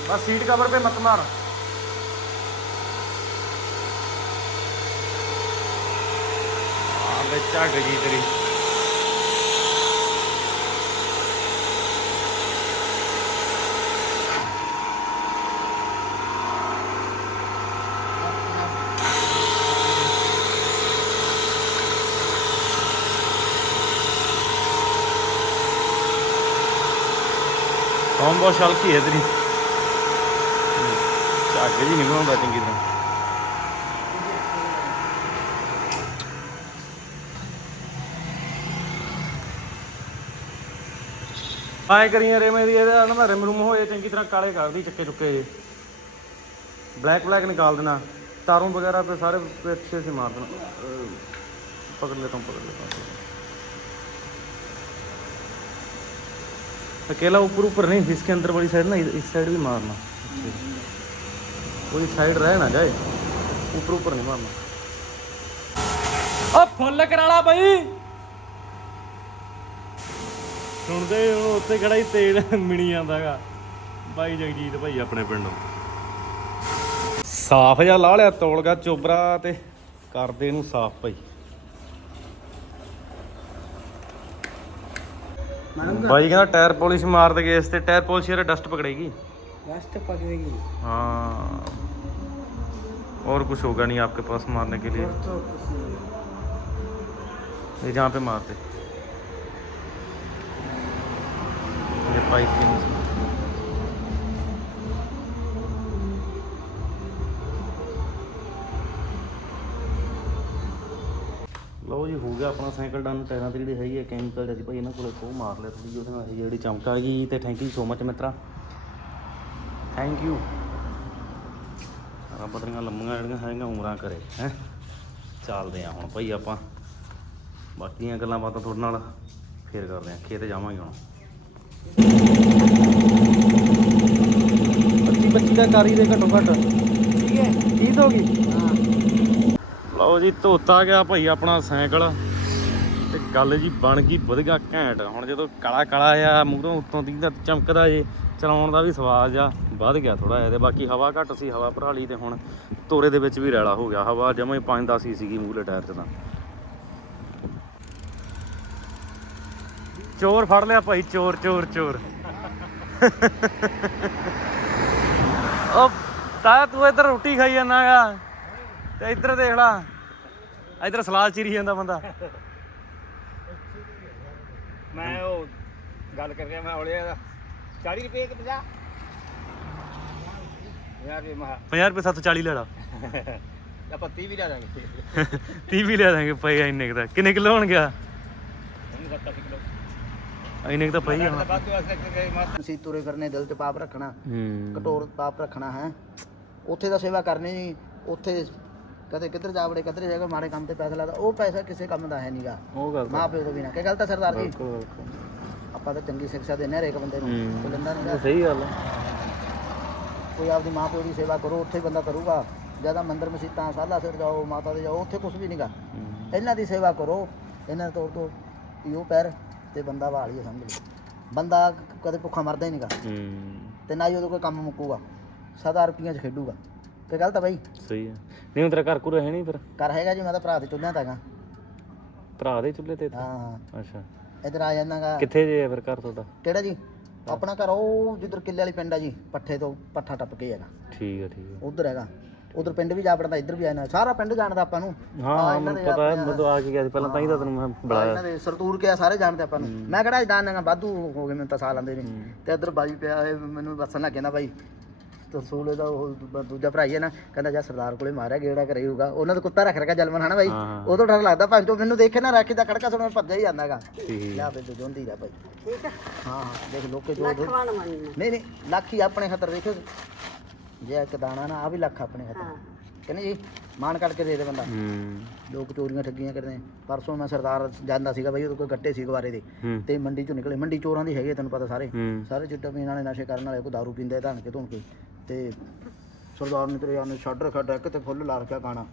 ਬਸ ਸੀਟ ਕਵਰ 'ਤੇ ਮਤ ਮਾਰ। ਆ ਵਿੱਚ ਝੱਟ ਗਈ ਤੇਰੀ। bomboş halki yedireyim. Şarkıcı gibi oldu zaten gidelim. ਆਏ ਕਰੀਆਂ ਰੇਮੇ ਦੀ ਇਹਦਾ ਨਾ ਰੇਮ ਰੂਮ ਹੋਏ, ਚੰਗੀ ਤਰ੍ਹਾਂ ਕਾਲੇ ਕਰ ਦੀ ਚੱਕੇ ਚੁੱਕੇ ਜੇ ਬਲੈਕ ਬਲੈਕ ਨਿਕਾਲ ਦੇਣਾ ਤਾਰੋਂ ਵਗੈਰਾ ਤੇ ਸਾਰੇ ਪਿੱਛੇ ਸੇ ਮਾਰ ਦੇਣਾ ਪਕੜ ਤੋਂ ਪਕੜ ਲੈਤਾ अकेला ऊपर ऊपर नहीं इसके अंदर वाली साइड ना इस इस साइड भी मारना कोई साइड रहे ना जाए ऊपर ऊपर नहीं मारना ਓ ਫੁੱਲ ਕਰਾਲਾ ਬਾਈ ਸੁਣਦੇ ਹੋ ਉੱਤੇ ਖੜਾ ਹੀ ਤੇਲ ਮਿਣੀ ਜਾਂਦਾਗਾ ਬਾਈ ਜਗਜੀਤ ਭਾਈ ਆਪਣੇ ਪਿੰਡੋਂ ਸਾਫ ਜਿਹਾ ਲਾ ਲਿਆ ਤੋਲਗਾ ਚੋਬਰਾ ਤੇ ਕਰਦੇ ਇਹਨੂੰ ਸਾਫ ਭਾਈ ਬਾਈ ਕਹਿੰਦਾ ਟਾਇਰ ਪੋਲਿਸ਼ ਮਾਰ ਦੇ ਇਸ ਤੇ ਟਾਇਰ ਪੋਲਿਸ਼ ਯਾਰ ਡਸਟ पकड़ेगी रास्ते पकड़ेगी हाँ और कुछ होगा नहीं आपके पास मारने के लिए तो कुछ नहीं ये जहाँ पे मारते ये पाइप के ਹੋ ਗਿਆ ਆਪਣਾ ਸਾਈਕਲ ਡਨ ਟਾਇਰਾਂ ਤੇ ਜਿਹੜੀ ਹੈਗੀ ਹੈ ਕੈਮੀਕਲ ਜਿਹੜੀ ਭਾਈ ਇਹਨਾਂ ਕੋਲੇ ਉਹ ਮਾਰ ਲਿਆ ਥੋੜੀ ਉਹਦੇ ਨਾਲ ਇਹ ਜਿਹੜੀ ਚਮਕ ਆ ਗਈ ਤੇ ਥੈਂਕ ਯੂ ਸੋ ਮਚ ਮਿੱਤਰਾ। ਥੈਂਕ ਯੂ ਰੱਬ ਦੀਆਂ ਲੰਮੀਆਂ ਜਿਹੜੀਆਂ ਹੈਗੀਆਂ ਉਮਰਾਂ ਕਰੇ ਹੈ। ਚੱਲਦੇ ਆ ਹੁਣ ਭਾਈ ਆਪਾਂ। ਬਾਕੀਆਂ ਗੱਲਾਂ ਬਾਤਾਂ ਤੁਹਾਡੇ ਨਾਲ ਫੇਰ ਕਰਦੇ ਆ ਖੇਤ ਜਾਵਾਂਗੇ ਹੁਣ। 25 25 ਦਾ ਕਾਰੀ ਦੇ ਘੱਟੋ ਘੱਟ। ਠੀਕ ਹੈ। 30 ਹੋ ਗਈ? ਲਓ ਜੀ, ਧੋਤਾ ਗਿਆ ਭਾਈ ਆਪਣਾ ਸਾਈਕਲ ਤੇ ਗੱਲ ਜੀ ਬਣ ਗਈ ਵਧੀਆ ਘੈਂਟ। ਹੁਣ ਜਦੋਂ ਕਾਲਾ ਕਾਲਾ ਆ ਮੂਹਰੋਂ ਉੱਤੋਂ ਦੀ ਦਾ ਚਮਕਦਾ ਜੇ, ਚਲਾਉਣ ਦਾ ਵੀ ਸਵਾਦ ਆ ਵੱਧ ਗਿਆ ਥੋੜਾ ਜਿਹਾ ਤੇ ਬਾਕੀ ਹਵਾ ਘੱਟ ਸੀ, ਹਵਾ ਭਰਾਲੀ ਤੇ ਹੁਣ ਤੋਰੇ ਦੇ ਵਿੱਚ ਵੀ ਰੈਲਾ ਹੋ ਗਿਆ। ਹਵਾ ਜਮਾ ਹੀ 5-10 ਹੀ ਸੀਗੀ ਮੂਹਰੇ ਟਾਇਰ 'ਚ ਤਾਂ। ਚੋਰ ਫੜ ਲਿਆ ਭਾਈ, ਚੋਰ ਚੋਰ ਚੋਰ। ਉਹ ਤਾ ਤੂੰ ਇੱਧਰ ਰੋਟੀ ਖਾਈ ਜਾਂਦਾ ਜਾਂਦਾਗਾ ਤੇ ਇੱਧਰ ਦੇਖ ਲਾ। ਇਧਰ ਸਲਾਦ ਚੀਰੀ ਜਾਂਦਾ ਬੰਦਾ। ਮੈਂ ਉਹ ਗੱਲ ਕਰ ਰਿਹਾ ਮੈਂ ਹੌਲੇ 40 ਰੁਪਏ ਕਿ 50 ਯਾਰ ਇਹ ਮਹਾ। 50 ਰੁਪਏ 740 ਲੈ ਲਾ। ਆਪਾਂ 30 ਵੀ ਲੈ ਦਾਂਗੇ। 30 ਵੀ ਲੈ ਦਾਂਗੇ ਪਈ ਇੰਨੇ ਕਿਲੋ ਹੋਣ ਆ? 7 ਕਿਲੋ। ਇੰਨੇ ਕਿ ਪਈ ਆ ਤੁਰੇ ਕਰਨੇ ਦਿਲ ਤੇ ਪਾਪ ਰੱਖਣਾ। ਕਟੋਰ ਪਾਪ ਰੱਖਣਾ ਹੈ। ਉੱਥੇ ਦਾ ਸੇਵਾ ਕਰਨੀ ਉੱਥੇ ਕਦੇ ਕਿੱਧਰ ਜਾ ਵੜੇ ਕਿੱਧਰ ਜਾਏਗਾ ਮਾੜੇ ਕੰਮ ਤੇ ਪੈਸਾ ਲੱਗਦਾ ਉਹ ਪੈਸਾ ਕਿਸੇ ਕੰਮ ਦਾ ਹੈ ਨਹੀਂਗਾ ਉਹ ਗੱਲ ਮਾਂ ਪਿਓ ਤੋਂ ਬਿਨਾ। ਕੀ ਗੱਲ ਤਾਂ ਸਰਦਾਰ ਜੀ? ਆਪਾਂ ਤਾਂ ਚੰਗੀ ਸਿੱਖਿਆ ਦਿੰਦੇ ਹਰੇਕ ਬੰਦੇ ਨੂੰ। ਹੂੰ। ਕੋਈ ਲੈਂਦਾ ਨਹੀਂਗਾ ਸਹੀ ਗੱਲ ਕੋਈ ਆਪਦੀ ਮਾਂ ਪਿਓ ਦੀ ਸੇਵਾ ਕਰੋ ਉੱਥੇ ਬੰਦਾ ਕਰੂਗਾ। ਜ਼ਿਆਦਾ ਮੰਦਰ ਮਸੀਤਾਂ ਸਾਲਾ ਸਿਰ ਜਾਓ ਮਾਤਾ ਦੇ ਜਾਓ ਉੱਥੇ ਕੁਝ ਵੀ ਨਹੀਂਗਾ ਇਹਨਾਂ ਦੀ ਸੇਵਾ ਕਰੋ। ਇਹਨਾਂ ਦੇ ਤੌਰ ਤੋਂ ਪੀਓ ਪੈਰ ਤੇ ਬੰਦਾ ਵਾਲੀਏ ਸਮਝ ਲਓ। ਬੰਦਾ ਕਦੇ ਭੁੱਖਾ ਮਰਦਾ ਹੀ ਨਹੀਂਗਾ ਹੂੰ। ਤੇ ਨਾ ਹੀ ਉਹਦੇ ਕੋਈ ਕੰਮ ਮੁੱਕੂਗਾ। ਸਦਾ ਰੁਪਈਆਂ 'ਚ ਖੇਡੂਗਾ। ਤੇ ਗਲਤ ਆ ਬਾਈ? ਸਹੀ ਆ। ਨਹੀਂ ਤੇਰਾ ਘਰ ਘੁਰ ਹੈ ਨਹੀਂ ਫਿਰ? ਕਰ ਹੈਗਾ ਜੀ ਮੈਂ ਤਾਂ ਭਰਾ ਦੇ ਚੁੱਲ੍ਹਿਆਂ ਤਾਂਗਾ ਭਰਾ ਦੇ ਚੁੱਲ੍ਹੇ ਤੇ ਇੱਥੇ? ਹਾਂ। ਅੱਛਾ। ਇਧਰ ਆ ਜਾਂਦਾਗਾ। ਕਿੱਥੇ ਜੇ ਫਿਰ ਘਰ ਤੁਹਾਡਾ? ਕਿਹੜਾ ਜੀ? ਆਪਣਾ ਘਰ ਉਹ ਜਿੱਧਰ ਕਿੱਲੇ ਵਾਲੀ ਪਿੰਡ ਆ ਜੀ ਪੱਠੇ ਤੋਂ ਪੱਠਾ ਟੱਪ ਕੇ ਹੈਗਾ। ਠੀਕ ਹੈ ਠੀਕ ਹੈ ਉਧਰ ਹੈਗਾ। ਉਧਰ ਪਿੰਡ ਵੀ ਜਾ ਪੜਦਾ ਇੱਧਰ ਵੀ ਆਇਆ ਸਾਰਾ ਪਿੰਡ ਜਾਣਦਾ ਆਪਾਂ ਨੂੰ। ਹਾਂ ਹਾਂ ਮੈਨੂੰ ਪਤਾ ਹੈ ਆਪਣੇ- ਮੈਨੂੰ ਆ ਕੇ ਗਿਆ ਸੀ ਪਹਿਲਾਂ ਤਾਂ ਹੀ ਤਾਂ ਤੈਨੂੰ ਮੈਂ ਬੁਲਾਇਆ। ਇਹਨਾਂ ਦੇ ਸਰਤੂਰ ਕੇ ਆ, ਸਾਰੇ ਜਾਣਦੇ ਆਪਾਂ ਨੂੰ। ਮੈਂ ਕਿਹੜਾ ਨਾ ਵਾਧੂ ਹੋ ਗਏ ਮੈਨੂੰ ਤਾਂ ਸਾਲ ਆਂਦੇ ਨੇ। ਤੇ ਇੱਧਰ ਬਾਈ ਪਿਆ ਇਹ ਮੈਨੂੰ ਦੱਸਣ ਲੱਗ ਜਾਂਦਾ ਬਾਈ। ਤਰਸੂਲੇ ਦਾ ਉਹ ਦੂ- ਦੂਜਾ ਭਰਾ ਹੀ ਹੈ ਨਾ ਕਹਿੰਦਾ ਜਾ ਸਰਦਾਰ ਕੋਲੇ ਮਾਰਿਆ ਗੇੜਾ ਕਰੇ ਹੋਊਗਾ। ਉਹਨਾਂ ਦਾ ਕੁੱਤਾ ਰੱਖ ਰੱਖਿਆ ਜਲਮਨ ਹਨਾ ਬਾਈ? ਹਾਂ। ਉਹ ਤੋਂ ਡਰ ਲੱਗਦਾ ਭਾਂ ਜੋ ਮੈਨੂੰ ਦੇਖੇ ਨਾ ਰਾਖੀ ਦਾ ਖੜਕਾ ਸੁਣ ਭੱਜਿਆ ਹੀ ਜਾਂਦਾਗਾ ਠੀਕ। ਲਿਆ ਬੇ ਜੋਂਦੀ ਰਹਿ ਬਾਈ। ਠੀਕ ਹੈ ਹਾਂ ਹਾਂ ਦੇਖ ਲੋਕੇ ਜੋ ਨਹੀਂ ਨਹੀਂ ਲੱਖ ਹੀ ਆਪਣੇ ਖਤਰ ਦੇਖੋ ਜੇ ਇੱਕ ਦਾਣਾ ਨਾ ਆ ਵੀ ਲੱਖ ਆਪਣੇ ਖਤਰ। ਹਾਂ। ਕਹਿੰਦੇ ਜੀ ਮਾਨ ਕੱਢ ਕੇ ਦੇ ਦੇ ਬੰਦਾ। ਹੂੰ। ਲੋਕ ਚੋਰੀਆਂ ਠੱਗੀਆਂ ਕਰਦੇ ਨੇ। ਪਰਸੋਂ ਮੈਂ ਸਰਦਾਰ ਜਾਂਦਾ ਸੀਗਾ ਬਾਈ ਉਹਦੇ ਕੋਲ ਗੱਟੇ ਸੀ ਗਵਾਰੇ ਦੇ। ਹੂੰ। ਤੇ ਮੰਡੀ ਚੋਂ ਨਿਕਲੇ। ਮੰਡੀ ਚੋਰਾਂ ਦੀ ਹੈਗੀ ਤੈਨੂੰ ਪਤਾ ਸਾਰੇ। ਹੂੰ। ਸਾਰੇ ਚਿੱਟਾ ਪੀਣ ਵਾਲੇ ਨਸ਼ੇ ਕਰਨ ਵਾਲੇ ਕੋਈ ਦਾਰੂ ਪੀਂਦੇ ਧਣ ਕੇ ਧੁਣ ਕੇ ਤੇ ਸਰਦਾਰ ਨੇ ਤੇਰੇ ਨੇ ਛੱਡ ਰੱਖਿਆ ਡੈਕ ਤੇ ਫੁੱਲ ਲਾ ਰੱਖਿਆ ਗਾਣਾ।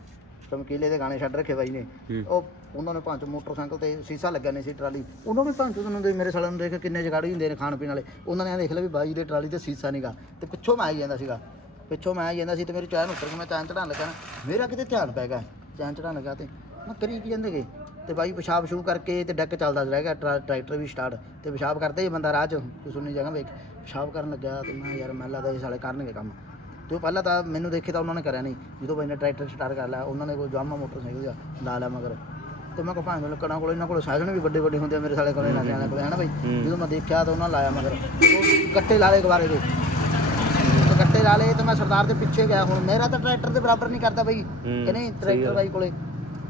ਚਮਕੀਲੇ ਦੇ ਗਾਣੇ ਛੱਡ ਰੱਖੇ ਬਾਈ ਨੇ। ਉਹ ਉਹਨਾਂ ਨੇ ਪੰਜ ਮੋਟਰਸਾਈਕਲ ਤੇ ਸੀਸਾ ਲੱਗਿਆ ਨਹੀਂ ਸੀ ਟਰਾਲੀ। ਉਹਨਾਂ ਨੇ ਪੰਜ ਉਹਨਾਂ ਦੇ ਮੇਰੇ ਸਾਲਿਆਂ ਨੂੰ ਦੇਖ ਕੇ ਕਿੰਨੇ ਜਗਾੜੀ ਹੁੰਦੇ ਨੇ ਖਾਣ ਪੀਣ ਵਾਲੇ। ਉਹਨਾਂ ਨੇ ਦੇਖ ਲਿਆ ਵੀ ਬਾਈ ਦੇ ਟਰਾਲੀ ਤੇ ਸੀਸਾ ਨਹੀਂਗਾ ਤੇ ਪਿੱਛੋਂ ਮੈਂ ਆਈ ਜਾਂਦਾ ਸੀਗਾ। ਪਿੱਛੋਂ ਮੈਂ ਆਈ ਜਾਂਦਾ ਸੀ ਤੇ ਮੇਰੀ ਚਾਹ ਨੂੰ ਉੱਤਰ ਕੇ ਮੈਂ ਚਾਹ ਚੜਾਉਣ ਲੱਗਾ ਨਾ। ਮੇਰਾ ਕਿਤੇ ਧਿਆਨ ਪੈ ਗਿਆ ਚਾਹ ਚੜਾਉਣ ਲੱਗਾ ਤੇ। ਮੈਂ ਕਰੀ ਕੀ ਜਾਂਦੇ ਗਏ ਤੇ ਬਾਈ ਪਿਸ਼ਾਬ ਸ਼ੂ ਕਰਕੇ ਤੇ ਡੈਕ ਚੱਲਦਾ ਰਹਿ ਗਿਆ ਟਰਾ- ਟਰੈਕਟਰ ਵੀ ਸਟਾਰਟ ਤੇ ਪਿਸ਼ਾਬ ਕਰਦੇ ਹੀ ਬੰਦਾ ਰਾਹ 'ਚ ਸੁਣੀ ਜਗ੍ਹਾ ਵੇਖ। ਪਿਸ਼ਾਬ ਕਰਨ ਲੱਗਾ ਤੇ ਮੈਂ ਯਾਰ ਮੈਨੂੰ ਲੱਗਦਾ ਇਹ ਸਾਲੇ ਕਰਨਗੇ ਕੰਮ। ਤੇ ਉਹ ਪਹਿਲਾਂ ਤਾਂ ਮੈਨੂੰ ਦੇਖੇ ਤਾਂ ਉਹਨਾਂ ਨੇ ਕਰਿਆ ਨਹੀਂ। ਜਦੋਂ ਬਾਈ ਨੇ ਟਰੈਕਟਰ ਸਟਾਰਟ ਕਰ ਲਿਆ ਉਹਨਾਂ ਨੇ ਕੋਈ ਜਾਮਾ ਮੋਟਰਸਾਈਕਲ ਜਿਹਾ ਲਾ ਲਿਆ ਮਗਰ। ਤੇ ਮੈਂ ਕਿਹਾ ਭਾਵੇਂ ਲੱਕੜਾਂ ਕੋਲ ਇਹਨਾਂ ਕੋਲ ਸਾਧਨ ਵੀ ਵੱਡੇ ਵੱਡੇ ਹੁੰਦੇ ਆ ਮੇਰੇ ਸਾਲੇ ਕੋਲੇ ਨਾ ਜਾਣਾ ਕੋਲੇ ਹਨਾ ਬਾਈ? ਜਦੋਂ ਮੈਂ ਦੇਖਿਆ ਤਾਂ ਉਹਨਾਂ ਲਾਇਆ ਮਗਰ। ਉਹ ਗੱਟੇ ਲਾਲੇ ਗਵਾਰੇ ਦੇ ਤੇ ਗੱਟੇ ਲਾਲੇ ਤੇ ਮੈਂ ਸਰਦਾਰ ਦੇ ਪਿੱਛੇ ਗਿਆ। ਹੁਣ ਮੇਰਾ ਤਾਂ ਟਰੈਕਟਰ ਦੇ ਬਰਾਬਰ ਨਹੀਂ ਕਰਦਾ ਬਾਈ। ਕਿ ਨਹੀਂ ਟਰੈਕਟਰ ਬਾਈ ਕੋਲੇ।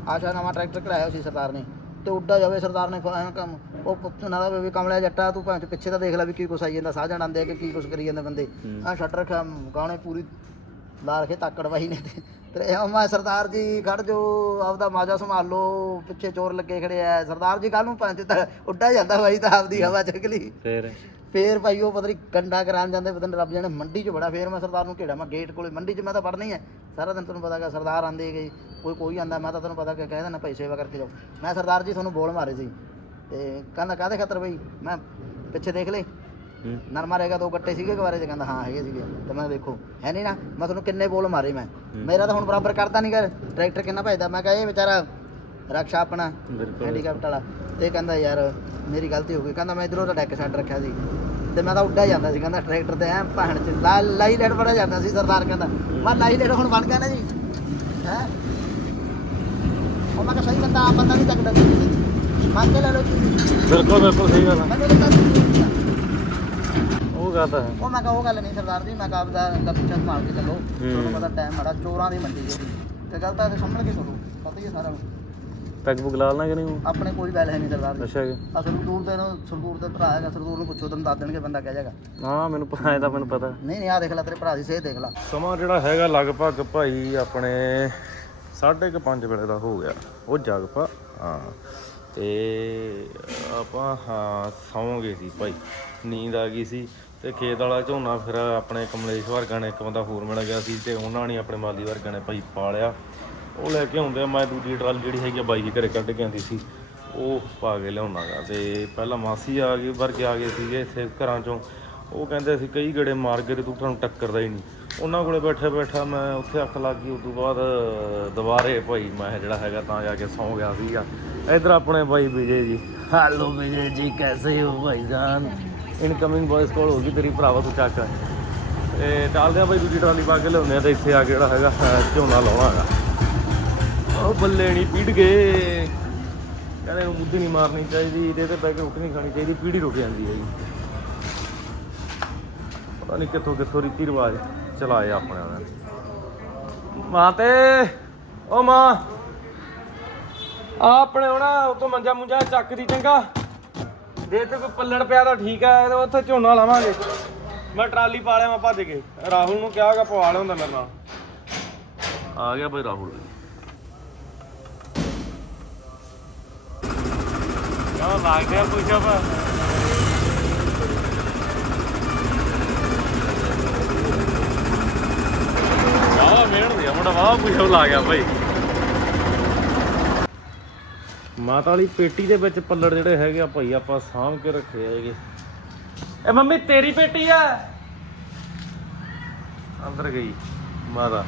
ਆਸ਼ਾ ਨਵਾਂ ਟਰੈਕਟਰ ਕਢਾਇਆ ਸੀ ਸਰਦਾਰ ਨੇ। ਤੇ ਉੱਡਾ ਜਾਵੇ ਸਰਦਾਰ ਨੇ ਐਂ ਕੰਮ ਉਹ ਪੁੱਤ ਨਾਲ ਵੀ ਕਮਲਿਆ ਜੱਟਾ ਤੂੰ ਭਾਵੇਂ ਪਿੱਛੇ ਤਾਂ ਦੇਖ ਲੈ ਵੀ ਕੀ ਕੁਛ ਆਈ ਜਾਂਦਾ ਸਾਹ ਜਾਣ ਆਂਦੇ ਆ ਕਿ ਕੀ ਕੁਛ ਕਰੀ ਜਾਂਦੇ ਬੰਦੇ। ਆ ਛੱਡ ਰੱਖਿਆ ਗਾਣੇ ਪੂਰੀ ਲਾ ਰਖੇ ਤਾਕੜ ਵਾਹੀ ਨੇ ਤੇ। ਤੇ ਇਹ ਮੈਂ ਸਰਦਾਰ ਜੀ ਖੜ ਜੋ ਆਪਦਾ ਮਾਜਾ ਸੰਭਾਲ ਲਓ ਪਿੱਛੇ ਚੋਰ ਲੱਗੇ ਖੜੇ ਆ। ਸਰਦਾਰ ਜੀ ਕੱਲ ਨੂੰ ਪੰਜ ਤਾਂ ਉੱਡਾ ਜਾਂਦਾ ਬਾਈ ਤਾਂ ਆਪਦੀ ਹਵਾ ਚੱਕ ਲਈ। ਫੇਰ? ਫੇਰ ਭਾਈ ਉਹ ਪਤਾ ਨਹੀਂ ਕੰਡਾ ਕਰਾਉਣ ਜਾਂਦੇ ਪਤਾ ਨਹੀਂ ਰੱਬ ਜਾਣੇ ਮੰਡੀ 'ਚ ਬੜਾ ਫੇਰ ਮੈਂ ਸਰਦਾਰ ਨੂੰ ਘੇੜਾ ਮੈਂ ਗੇਟ ਕੋਲੇ ਮੰਡੀ 'ਚ ਮੈਂ ਤਾਂ ਵੜਨਾ ਹੀ ਸਾਰਾ ਦਿਨ ਤੁਹਾਨੂੰ ਪਤਾ ਕਿ ਸਰਦਾਰ ਆਂਦੇ ਗਏ ਕੋਈ ਕੋਈ ਆਂਦਾ ਮੈਂ ਤਾਂ ਤੁਹਾਨੂੰ ਪਤਾ ਕਿ ਕਹਿ ਦਿੰਦਾ ਭਾਈ ਸੇਵਾ ਕਰਕੇ ਜਾਓ। ਮੈਂ ਸਰਦਾਰ ਜੀ ਤੁਹਾਨੂੰ ਬੋਲ ਮਾਰੇ ਸੀ। ਤੇ ਕਹਿੰਦਾ ਕਾਹਦੇ ਖਾਤਰ ਬਈ? ਮੈਂ ਪਿੱਛੇ ਦੇਖ ਲੈ। ਨਰਮਾ ਰਹੇਗਾ ਦੋ ਗੱਟੇ ਸੀਗੇ ਕਵਾਰੇ ਤੇ ਕਹਿੰਦਾ ਹਾਂ ਹੈਗੇ ਸੀਗੇ। ਤੇ ਮੈਂ ਦੇਖੋ ਹੈ ਨਹੀਂ ਨਾ ਮੈਂ ਤੁਹਾਨੂੰ ਕਿੰਨੇ ਬੋਲ ਮਾਰੇ ਮੈਂ। ਮੇਰਾ ਤਾਂ ਹੁਣ ਬਰਾਬਰ ਕਰਦਾ ਨਹੀਂ ਕਰ ਟਰੈਕਟਰ ਕਿੰਨਾ ਭਜਦਾ। ਮੈਂ ਕਿਹਾ ਇਹ ਵਿਚਾਰਾ ਰਕਸ਼ਾ ਆਪਣਾ ਹੈਂਡੀਕੈਪਟ ਵਾਲਾ। ਤੇ ਕਹਿੰਦਾ ਯਾਰ ਮੇਰੀ ਗਲਤੀ ਹੋ ਗਈ। ਕਹਿੰਦਾ ਮੈਂ ਇਧਰੋਂ ਤਾਂ ਡੈਕ ਛੱਡ ਰੱਖਿਆ ਸੀ। ਤੇ ਮੈਂ ਤਾਂ ਉੱਡਾ ਜਾਂਦਾ ਸੀ ਕਹਿੰਦਾ ਟਰੈਕਟਰ ਤੇ ਐ ਭਾਣ ਚ ਲਾ- ਲਾਈ ਲੈਟ ਬੜਾ ਜਾਂਦਾ ਸੀ ਸਰਦਾਰ ਕਹਿੰਦਾ। ਮੈਂ ਲਾਈ ਲੈਟ ਹੁਣ ਬਣ ਗਿਆ ਨਾ ਜੀ। ਹੈ? ਉਹ ਮੈਂ ਕਿਹਾ ਸਹੀ ਬੰਦਾ ਬੰਦਾ ਨਹੀਂ ਚੱਕਦਾ। ਮੰਨ ਕੇ ਲੈ ਲਓ ਜੀ। ਬਿਲਕੁਲ ਬਿਲਕੁਲ ਸਹੀ ਗੱਲ ਦੱਸ ਉਹ ਗੱਲ ਤਾਂ ਹੈ। ਉਹ ਮੈਂ ਕਿਹਾ ਉਹ ਗੱਲ ਨਹੀਂ ਸਰਦਾਰ ਜੀ ਮੈਂ ਕਿਹਾ ਆਪਦਾ ਲੱਭੀ ਚੱਕ ਮਾਰ ਕੇ ਚੱਲੋ। ਤੁਹਾਨੂੰ ਪਤਾ ਟਾਈਮ ਮਾੜਾ ਚੋਰਾਂ ਦੀ ਮੰਡੀ ਹੈ ਤੇ ਗੱਲ ਤਾਂ ਇਹ ਸੰਭਲ ਕੇ ਕਰੋ ਪਤਾ ਹੀ ਹੈ ਸਾਰਾ। ਪੈਗ ਬੁਗ ਲਾ ਕਿ ਨਹੀਂ ਆਪਣੇ ਕੋਈ ਵੈਲ ਹੈ ਨਹੀਂ ਸਰਦਾਰ ਜੀ। ਅੱਛਾ ਜੀ। ਸਰਦੂਰ ਦੇ ਨੂੰ ਸਰਦੂਰ ਦੇ ਭਰਾ ਹੈਗਾ ਸਰਦੂਰ ਨੂੰ ਪੁੱਛੋ ਤੈਨੂੰ ਦੱਸ ਦੇਣਗੇ ਬੰਦਾ ਕਹਿ ਜਾਏਗਾ ਹਾਂ ਮੈਨੂੰ ਪਤਾ ਹੈ ਤਾਂ ਮੈਨੂੰ ਪਤਾ। ਨਹੀਂ ਨਹੀਂ ਆ ਦੇਖ ਲੈ ਤੇਰੇ ਭਰਾ ਦੀ ਸਿਹਤ ਦੇਖ ਲੈ। ਸਮਾਂ ਜਿਹੜਾ ਹੈਗਾ ਲਗਭਗ ਭਾਈ ਆਪਣੇ 5:30 ਵੇਲੇ ਦਾ ਹੋ ਗਿਆ। ਉਹ ਜਗ ਪਾ ਹਾਂ। ਤੇ ਆਪਾਂ ਹਾਂ ਸੌਂ ਗਏ ਸੀ ਭਾਈ। ਨੀਂਦ ਆ ਗਈ ਸੀ। ਤੇ ਖੇਤ ਵਾਲਾ ਝੋਨਾ ਫਿਰ ਆਪਣੇ ਕਮਲੇਸ਼ ਵਰਗਾ ਨੇ, ਇੱਕ ਬੰਦਾ ਹੋਰ ਮਿਲ ਗਿਆ ਸੀ ਤੇ ਉਹਨਾਂ ਨੇ ਆਪਣੇ ਮਾਲੀ ਵਰਗਾ ਨੇ ਭਾਈ ਪਾਲਿਆ। ਉਹ ਲੈ ਕੇ ਆਉਂਦੇ ਆ, ਮੈਂ ਦੂਜੀ ਟਰਾਲੀ ਜਿਹੜੀ ਹੈਗੀ ਆ ਬਾਈ ਦੇ ਘਰੇ ਕੱਢ ਕੇ ਆਂਦੀ ਸੀ, ਉਹ ਪਾ ਕੇ ਲਿਆਉਣਾਗਾ ਤੇ ਪਹਿਲਾਂ ਮਾਸੀ ਆ ਗਈ ਵਰਗੇ ਆ ਗਏ ਸੀਗੇ ਇੱਥੇ ਘਰਾਂ ਚੋਂ। ਉਹ ਕਹਿੰਦੇ ਸੀ, ਕਈ ਗੜੇ ਮਾਰ ਗਏ ਤੇ ਤੂੰ ਤੁਹਾਨੂੰ ਟੱਕਰਦਾ ਹੀ ਨਹੀਂ। ਉਹਨਾਂ ਕੋਲੇ ਬੈਠਾ ਬੈਠਾ ਮੈਂ ਉੱਥੇ ਅੱਖ ਲੱਗ ਗਈ ਉਸ ਤੋਂ ਬਾਅਦ ਦੁਬਾਰੇ ਭਾਈ ਮੈਂ ਜਿਹੜਾ ਹੈਗਾ ਤਾਂ ਜਾ ਕੇ ਸੌਂ ਗਿਆ ਸੀਗਾ। ਇਧਰ ਆਪਣੇ ਭਾਈ ਵਿਜੇ ਜੀ। ਹੈਲੋ ਵਿਜੇ ਜੀ, ਕੈਸੇ ਹੋ ਭਾਈ ਜਾਨ? ਇਨਕਮਿੰਗ ਵੌਇਸ ਕਾਲ ਹੋ ਤੇਰੀ ਭਰਾਵਾ ਤੂੰ ਚੱਕ ਤੇ ਚੱਲਦੇ ਆ ਭਾਈ ਦੂਜੀ ਟਰਾਲੀ ਪਾ ਕੇ ਲਿਆਉਂਦੇ ਆ ਤੇ ਇੱਥੇ ਆ ਕੇ ਜਿਹੜਾ ਹੈਗਾ ਝੋਨਾ ਲਾਉਣਾ ਹੈਗਾ ਉਹ ਬੱਲੇ ਨਹੀਂ ਪੀੜ ਗਏ। ਕਹਿੰਦੇ ਨੂੰ ਮੁੱਦੀ ਨਹੀਂ ਮਾਰਨੀ ਚਾਹੀਦੀ, ਇਹਦੇ ਤੇ ਬੈ ਕੇ ਰੋਟੀ ਨਹੀਂ ਖਾਣੀ ਚਾਹੀਦੀ, ਪੀੜੀ ਰੁਕ ਜਾਂਦੀ ਹੈ ਜੀ। ਪਤਾ ਨਹੀਂ ਕਿੱਥੋਂ ਕਿੱਥੋਂ ਰੀਤੀ ਰਿਵਾਜ ਚਲਾਏ ਆਪਣੇ ਉਹਨਾਂ ਨੇ। ਮਾਂ ਤੇ, ਓ ਮਾਂ। ਆ ਆਪਣੇ ਹੋਣਾ ਉਤੋਂ ਮੰਜਾ ਮੁੰਜਾ ਚੱਕ ਦੀ ਚੰਗਾ। ਦੇ ਤੇ ਕੋਈ ਪੱਲੜ ਪਿਆ ਤਾਂ ਠੀਕ ਹੈ ਤੇ ਉੱਥੇ ਝੋਨਾ ਲਾਵਾਂਗੇ। ਮੈਂ ਟਰਾਲੀ ਪਾ ਲਿਆ ਮੈਂ ਭੱਜ ਕੇ। ਰਾਹੁਲ ਨੂੰ ਕਿਹਾਗਾ ਪਵਾ ਲਿਆਉਂਦਾ ਮੇਰੇ ਨਾਲ। ਆ ਗਿਆ ਬਈ ਰਾਹੁਲ। ਆ ਲੱਗ ਗਿਆ ਪੁੱਛਾ ਆਹ ਮਿਹਨਤ ਦੀ ਮੁੰਡਾ ਵਾਹ ਪੁੱਛਾ ਲਾ ਗਿਆ ਭਾਈ ਮਾਤਾ ਵਾਲੀ ਪੇਟੀ ਦੇ ਵਿੱਚ ਪੱਲੜ ਜਿਹੜੇ ਹੈਗੇ ਆ ਭਾਈ, ਆਪਾਂ ਸਾਂਭ ਕੇ ਰੱਖੇ ਹੈਗੇ ਇਹ ਮੰਮੀ, ਤੇਰੀ ਪੇਟੀ ਆ? ਅੰਦਰ ਗਈ ਮਾਤਾ।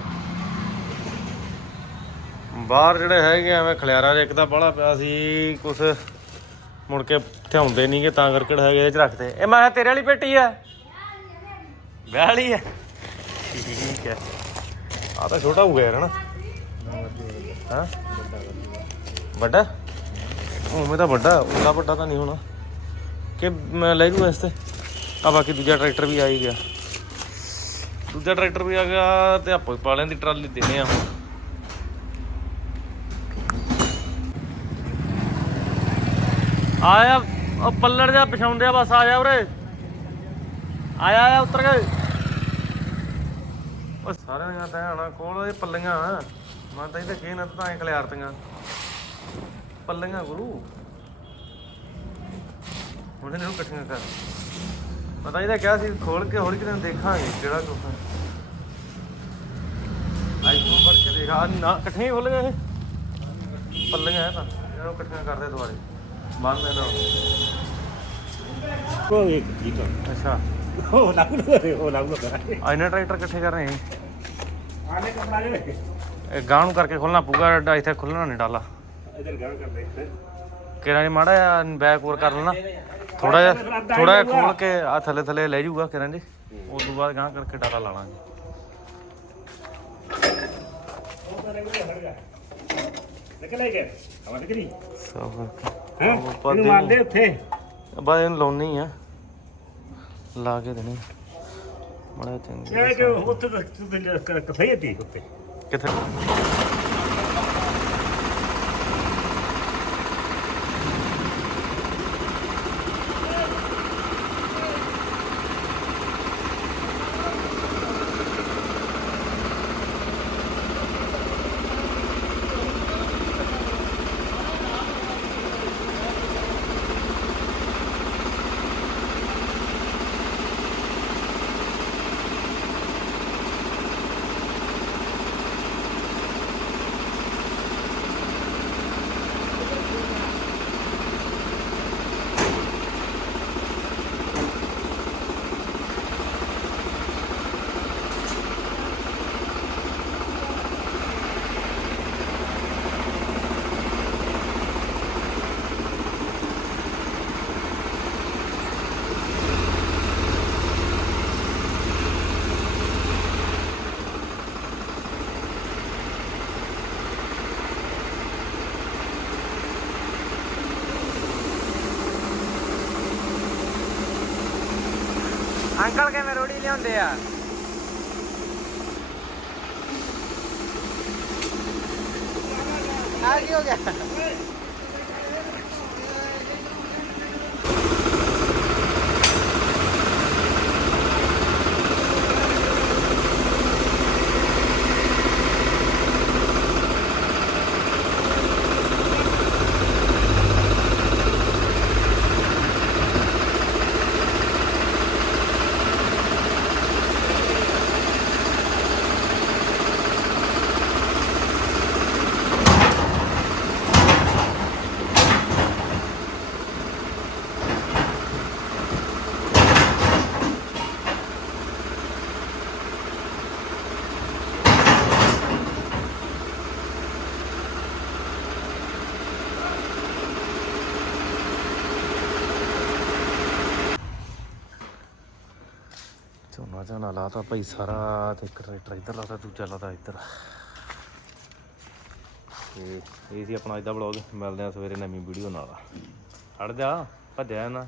ਬਾਹਰ ਜਿਹੜੇ ਹੈਗੇ ਐਵੇਂ ਖਲਿਆਰਾ ਜਿਹਾ ਇੱਕ ਤਾਂ ਬੜਾ ਪਿਆ ਸੀ, ਕੁਛ ਮੁੜ ਕੇ ਥਿਆਉਂਦੇ ਨਹੀਂਗੇ ਤਾਂ ਕਰਕੇ ਹੈਗੇ ਇਹ ਚ ਰੱਖਦੇ। ਇਹ ਮੈਂ ਤੇਰੇ ਵਾਲੀ ਪੇਟੀ ਆ? ਵਿਆਹ ਵਾਲੀ ਆ? ਠੀਕ ਹੈ ਆ ਤਾਂ ਛੋਟਾ ਹੋ ਗਿਆ ਯਾਰ, ਹਨਾ? ਹਾਂ? ਵੱਡਾ? ਉਵੇਂ ਤਾਂ ਵੱਡਾ ਉਹਦਾ ਵੱਡਾ ਤਾਂ ਨਹੀਂ ਹੋਣਾ। ਕਿ ਮੈਂ ਲੈ ਜੂ ਇਸ ਤੇ। ਆ ਬਾਕੀ ਦੂਜਾ ਟਰੈਕਟਰ ਵੀ ਆ ਹੀ ਗਿਆ। ਦੂਜਾ ਟਰੈਕਟਰ ਵੀ ਆ ਗਿਆ ਤੇ ਆਪੋ ਪਾਲਿਆਂ ਦੀ ਟਰਾਲੀ ਦੇਣੇ ਆ ਹੁਣ। ਆਇਆ, ਉਹ ਪੱਲੜ ਜਾ ਪਛਾਉਂਦੇ ਆ ਬਸ ਆ ਜਾ ਉਰੇ। ਆਇਆ ਆਇਆ ਉਤਰ ਗਏ ਉਹ ਸਾਰਿਆਂ ਦੀਆਂ ਤਾਂ ਕੋਲ ਇਹ ਪੱਲੀਆਂ। ਮੈਂ ਤਾਂ ਇਹਦੇ ਕੀ ਨਾ ਤਾਂ ਐ ਖਲਿਆਰਤੀਆਂ ਪੱਲੀਆਂ ਗੁਰੂ। ਹੁਣ ਇਹਨੂੰ ਇਕੱਠੀਆਂ ਕਰ। ਪਤਾ ਇਹਦਾ ਕਿਹਾ ਸੀ ਖੋਲ ਕੇ ਹੌਲੀ ਕਿਤੇ ਦੇਖਾਂਗੇ ਕਿਹੜਾ ਹੈ। ਆਈਫੋਨ ਫੜ ਕੇ ਦੇਖਾ ਨਾ ਇਕੱਠੀਆਂ ਹੀ ਖੋਲ ਗਏ ਇਹ। ਪੱਲੀਆਂ ਹੈ ਤਾਂ ਇਹਨੂੰ ਇਕੱਠੀਆਂ ਕਰਦੇ ਦੁਬਾਰੇ। ਬੰਦ ਇਹਨਾਂ ਨੂੰ। ਉਹ ਇੱਕ ਜੀ ਅੱਛਾ। ਉਹ ਲਾਗੂ ਲਗਾ ਉਹ ਲਾਗੂ ਲਗਾ ਆ ਇਹਨਾਂ ਟਰੈਕਟਰ ਇਕੱਠੇ ਕਰ ਰਹੇ ਹੈ ਆਨੇ ਕਪੜਾ ਜੇ ਇਹ ਗਾਂ ਨੂੰ ਕਰਕੇ ਖੋਲਣਾ ਪਊਗਾ ਇੱਥੇ ਖੁੱਲਣਾ ਨਹੀਂ ਡਾਲਾ। ਇਧਰ ਗਾਂ ਕਰ ਲੈ ਨਹੀਂ ਮਾੜਾ ਜਿਹਾ ਬੈਕ ਹੋਰ ਕਰ ਲੈਣਾ। ਥੋੜਾ ਜਿਹਾ ਥੋੜਾ ਜਿਹਾ ਖੋਲ ਕੇ ਆ ਥੱਲੇ ਥੱਲੇ ਲੈ ਜਾਊਗਾ ਕਿਰਨ ਜੀ। ਉਸ ਤੋਂ ਬਾਅਦ ਗਾਂ ਕਰਕੇ ਡਾਲਾ ਲਾ ਲਾਂਗੇ। ਨਿਕਲ ਕੇ ਆਵਾਜ਼ ਕਰੀ ਸਭ ਹੈ? ਉਹ ਪਾ ਇਹਨੂੰ ਦੇ ਮਾਰ ਦੇ ਉੱਥੇ। ਬਾ ਇਹਨੂੰ ਲਾਉਣੀ ਆ। ਲਾ ਕੇ ਦੇਣੀ। ਬੜਾ ਚੰਗਾ ਇਹ ਕਿ ਉੱਥੇ ਤੱਕ ਕਿੱਥੇ? ਅੰਕਲ ਕਿਵੇਂ ਰੋੜੀ ਲਿਆਉਂਦੇ ਆ ਆ ਕੀ ਹੋ ਗਿਆ ਝੋਨਾ ਝਾਨਾ ਲਾਤਾ ਭਾਈ ਸਾਰਾ ਤੇ ਇੱਕ ਟਰੈਕਟਰ ਇੱਧਰ ਲਾਤਾ, ਦੂਜਾ ਲਾਤਾ ਇੱਧਰ। ਤੇ ਇਹ ਸੀ ਆਪਣਾ ਅੱਜ ਦਾ ਵਲੌਗ ਮਿਲਦੇ ਆ ਸਵੇਰੇ ਨਵੀਂ ਵੀਡੀਓ ਨਾਲ। ਹਟ ਜਾ, ਭੱਜਿਆ ਨਾ।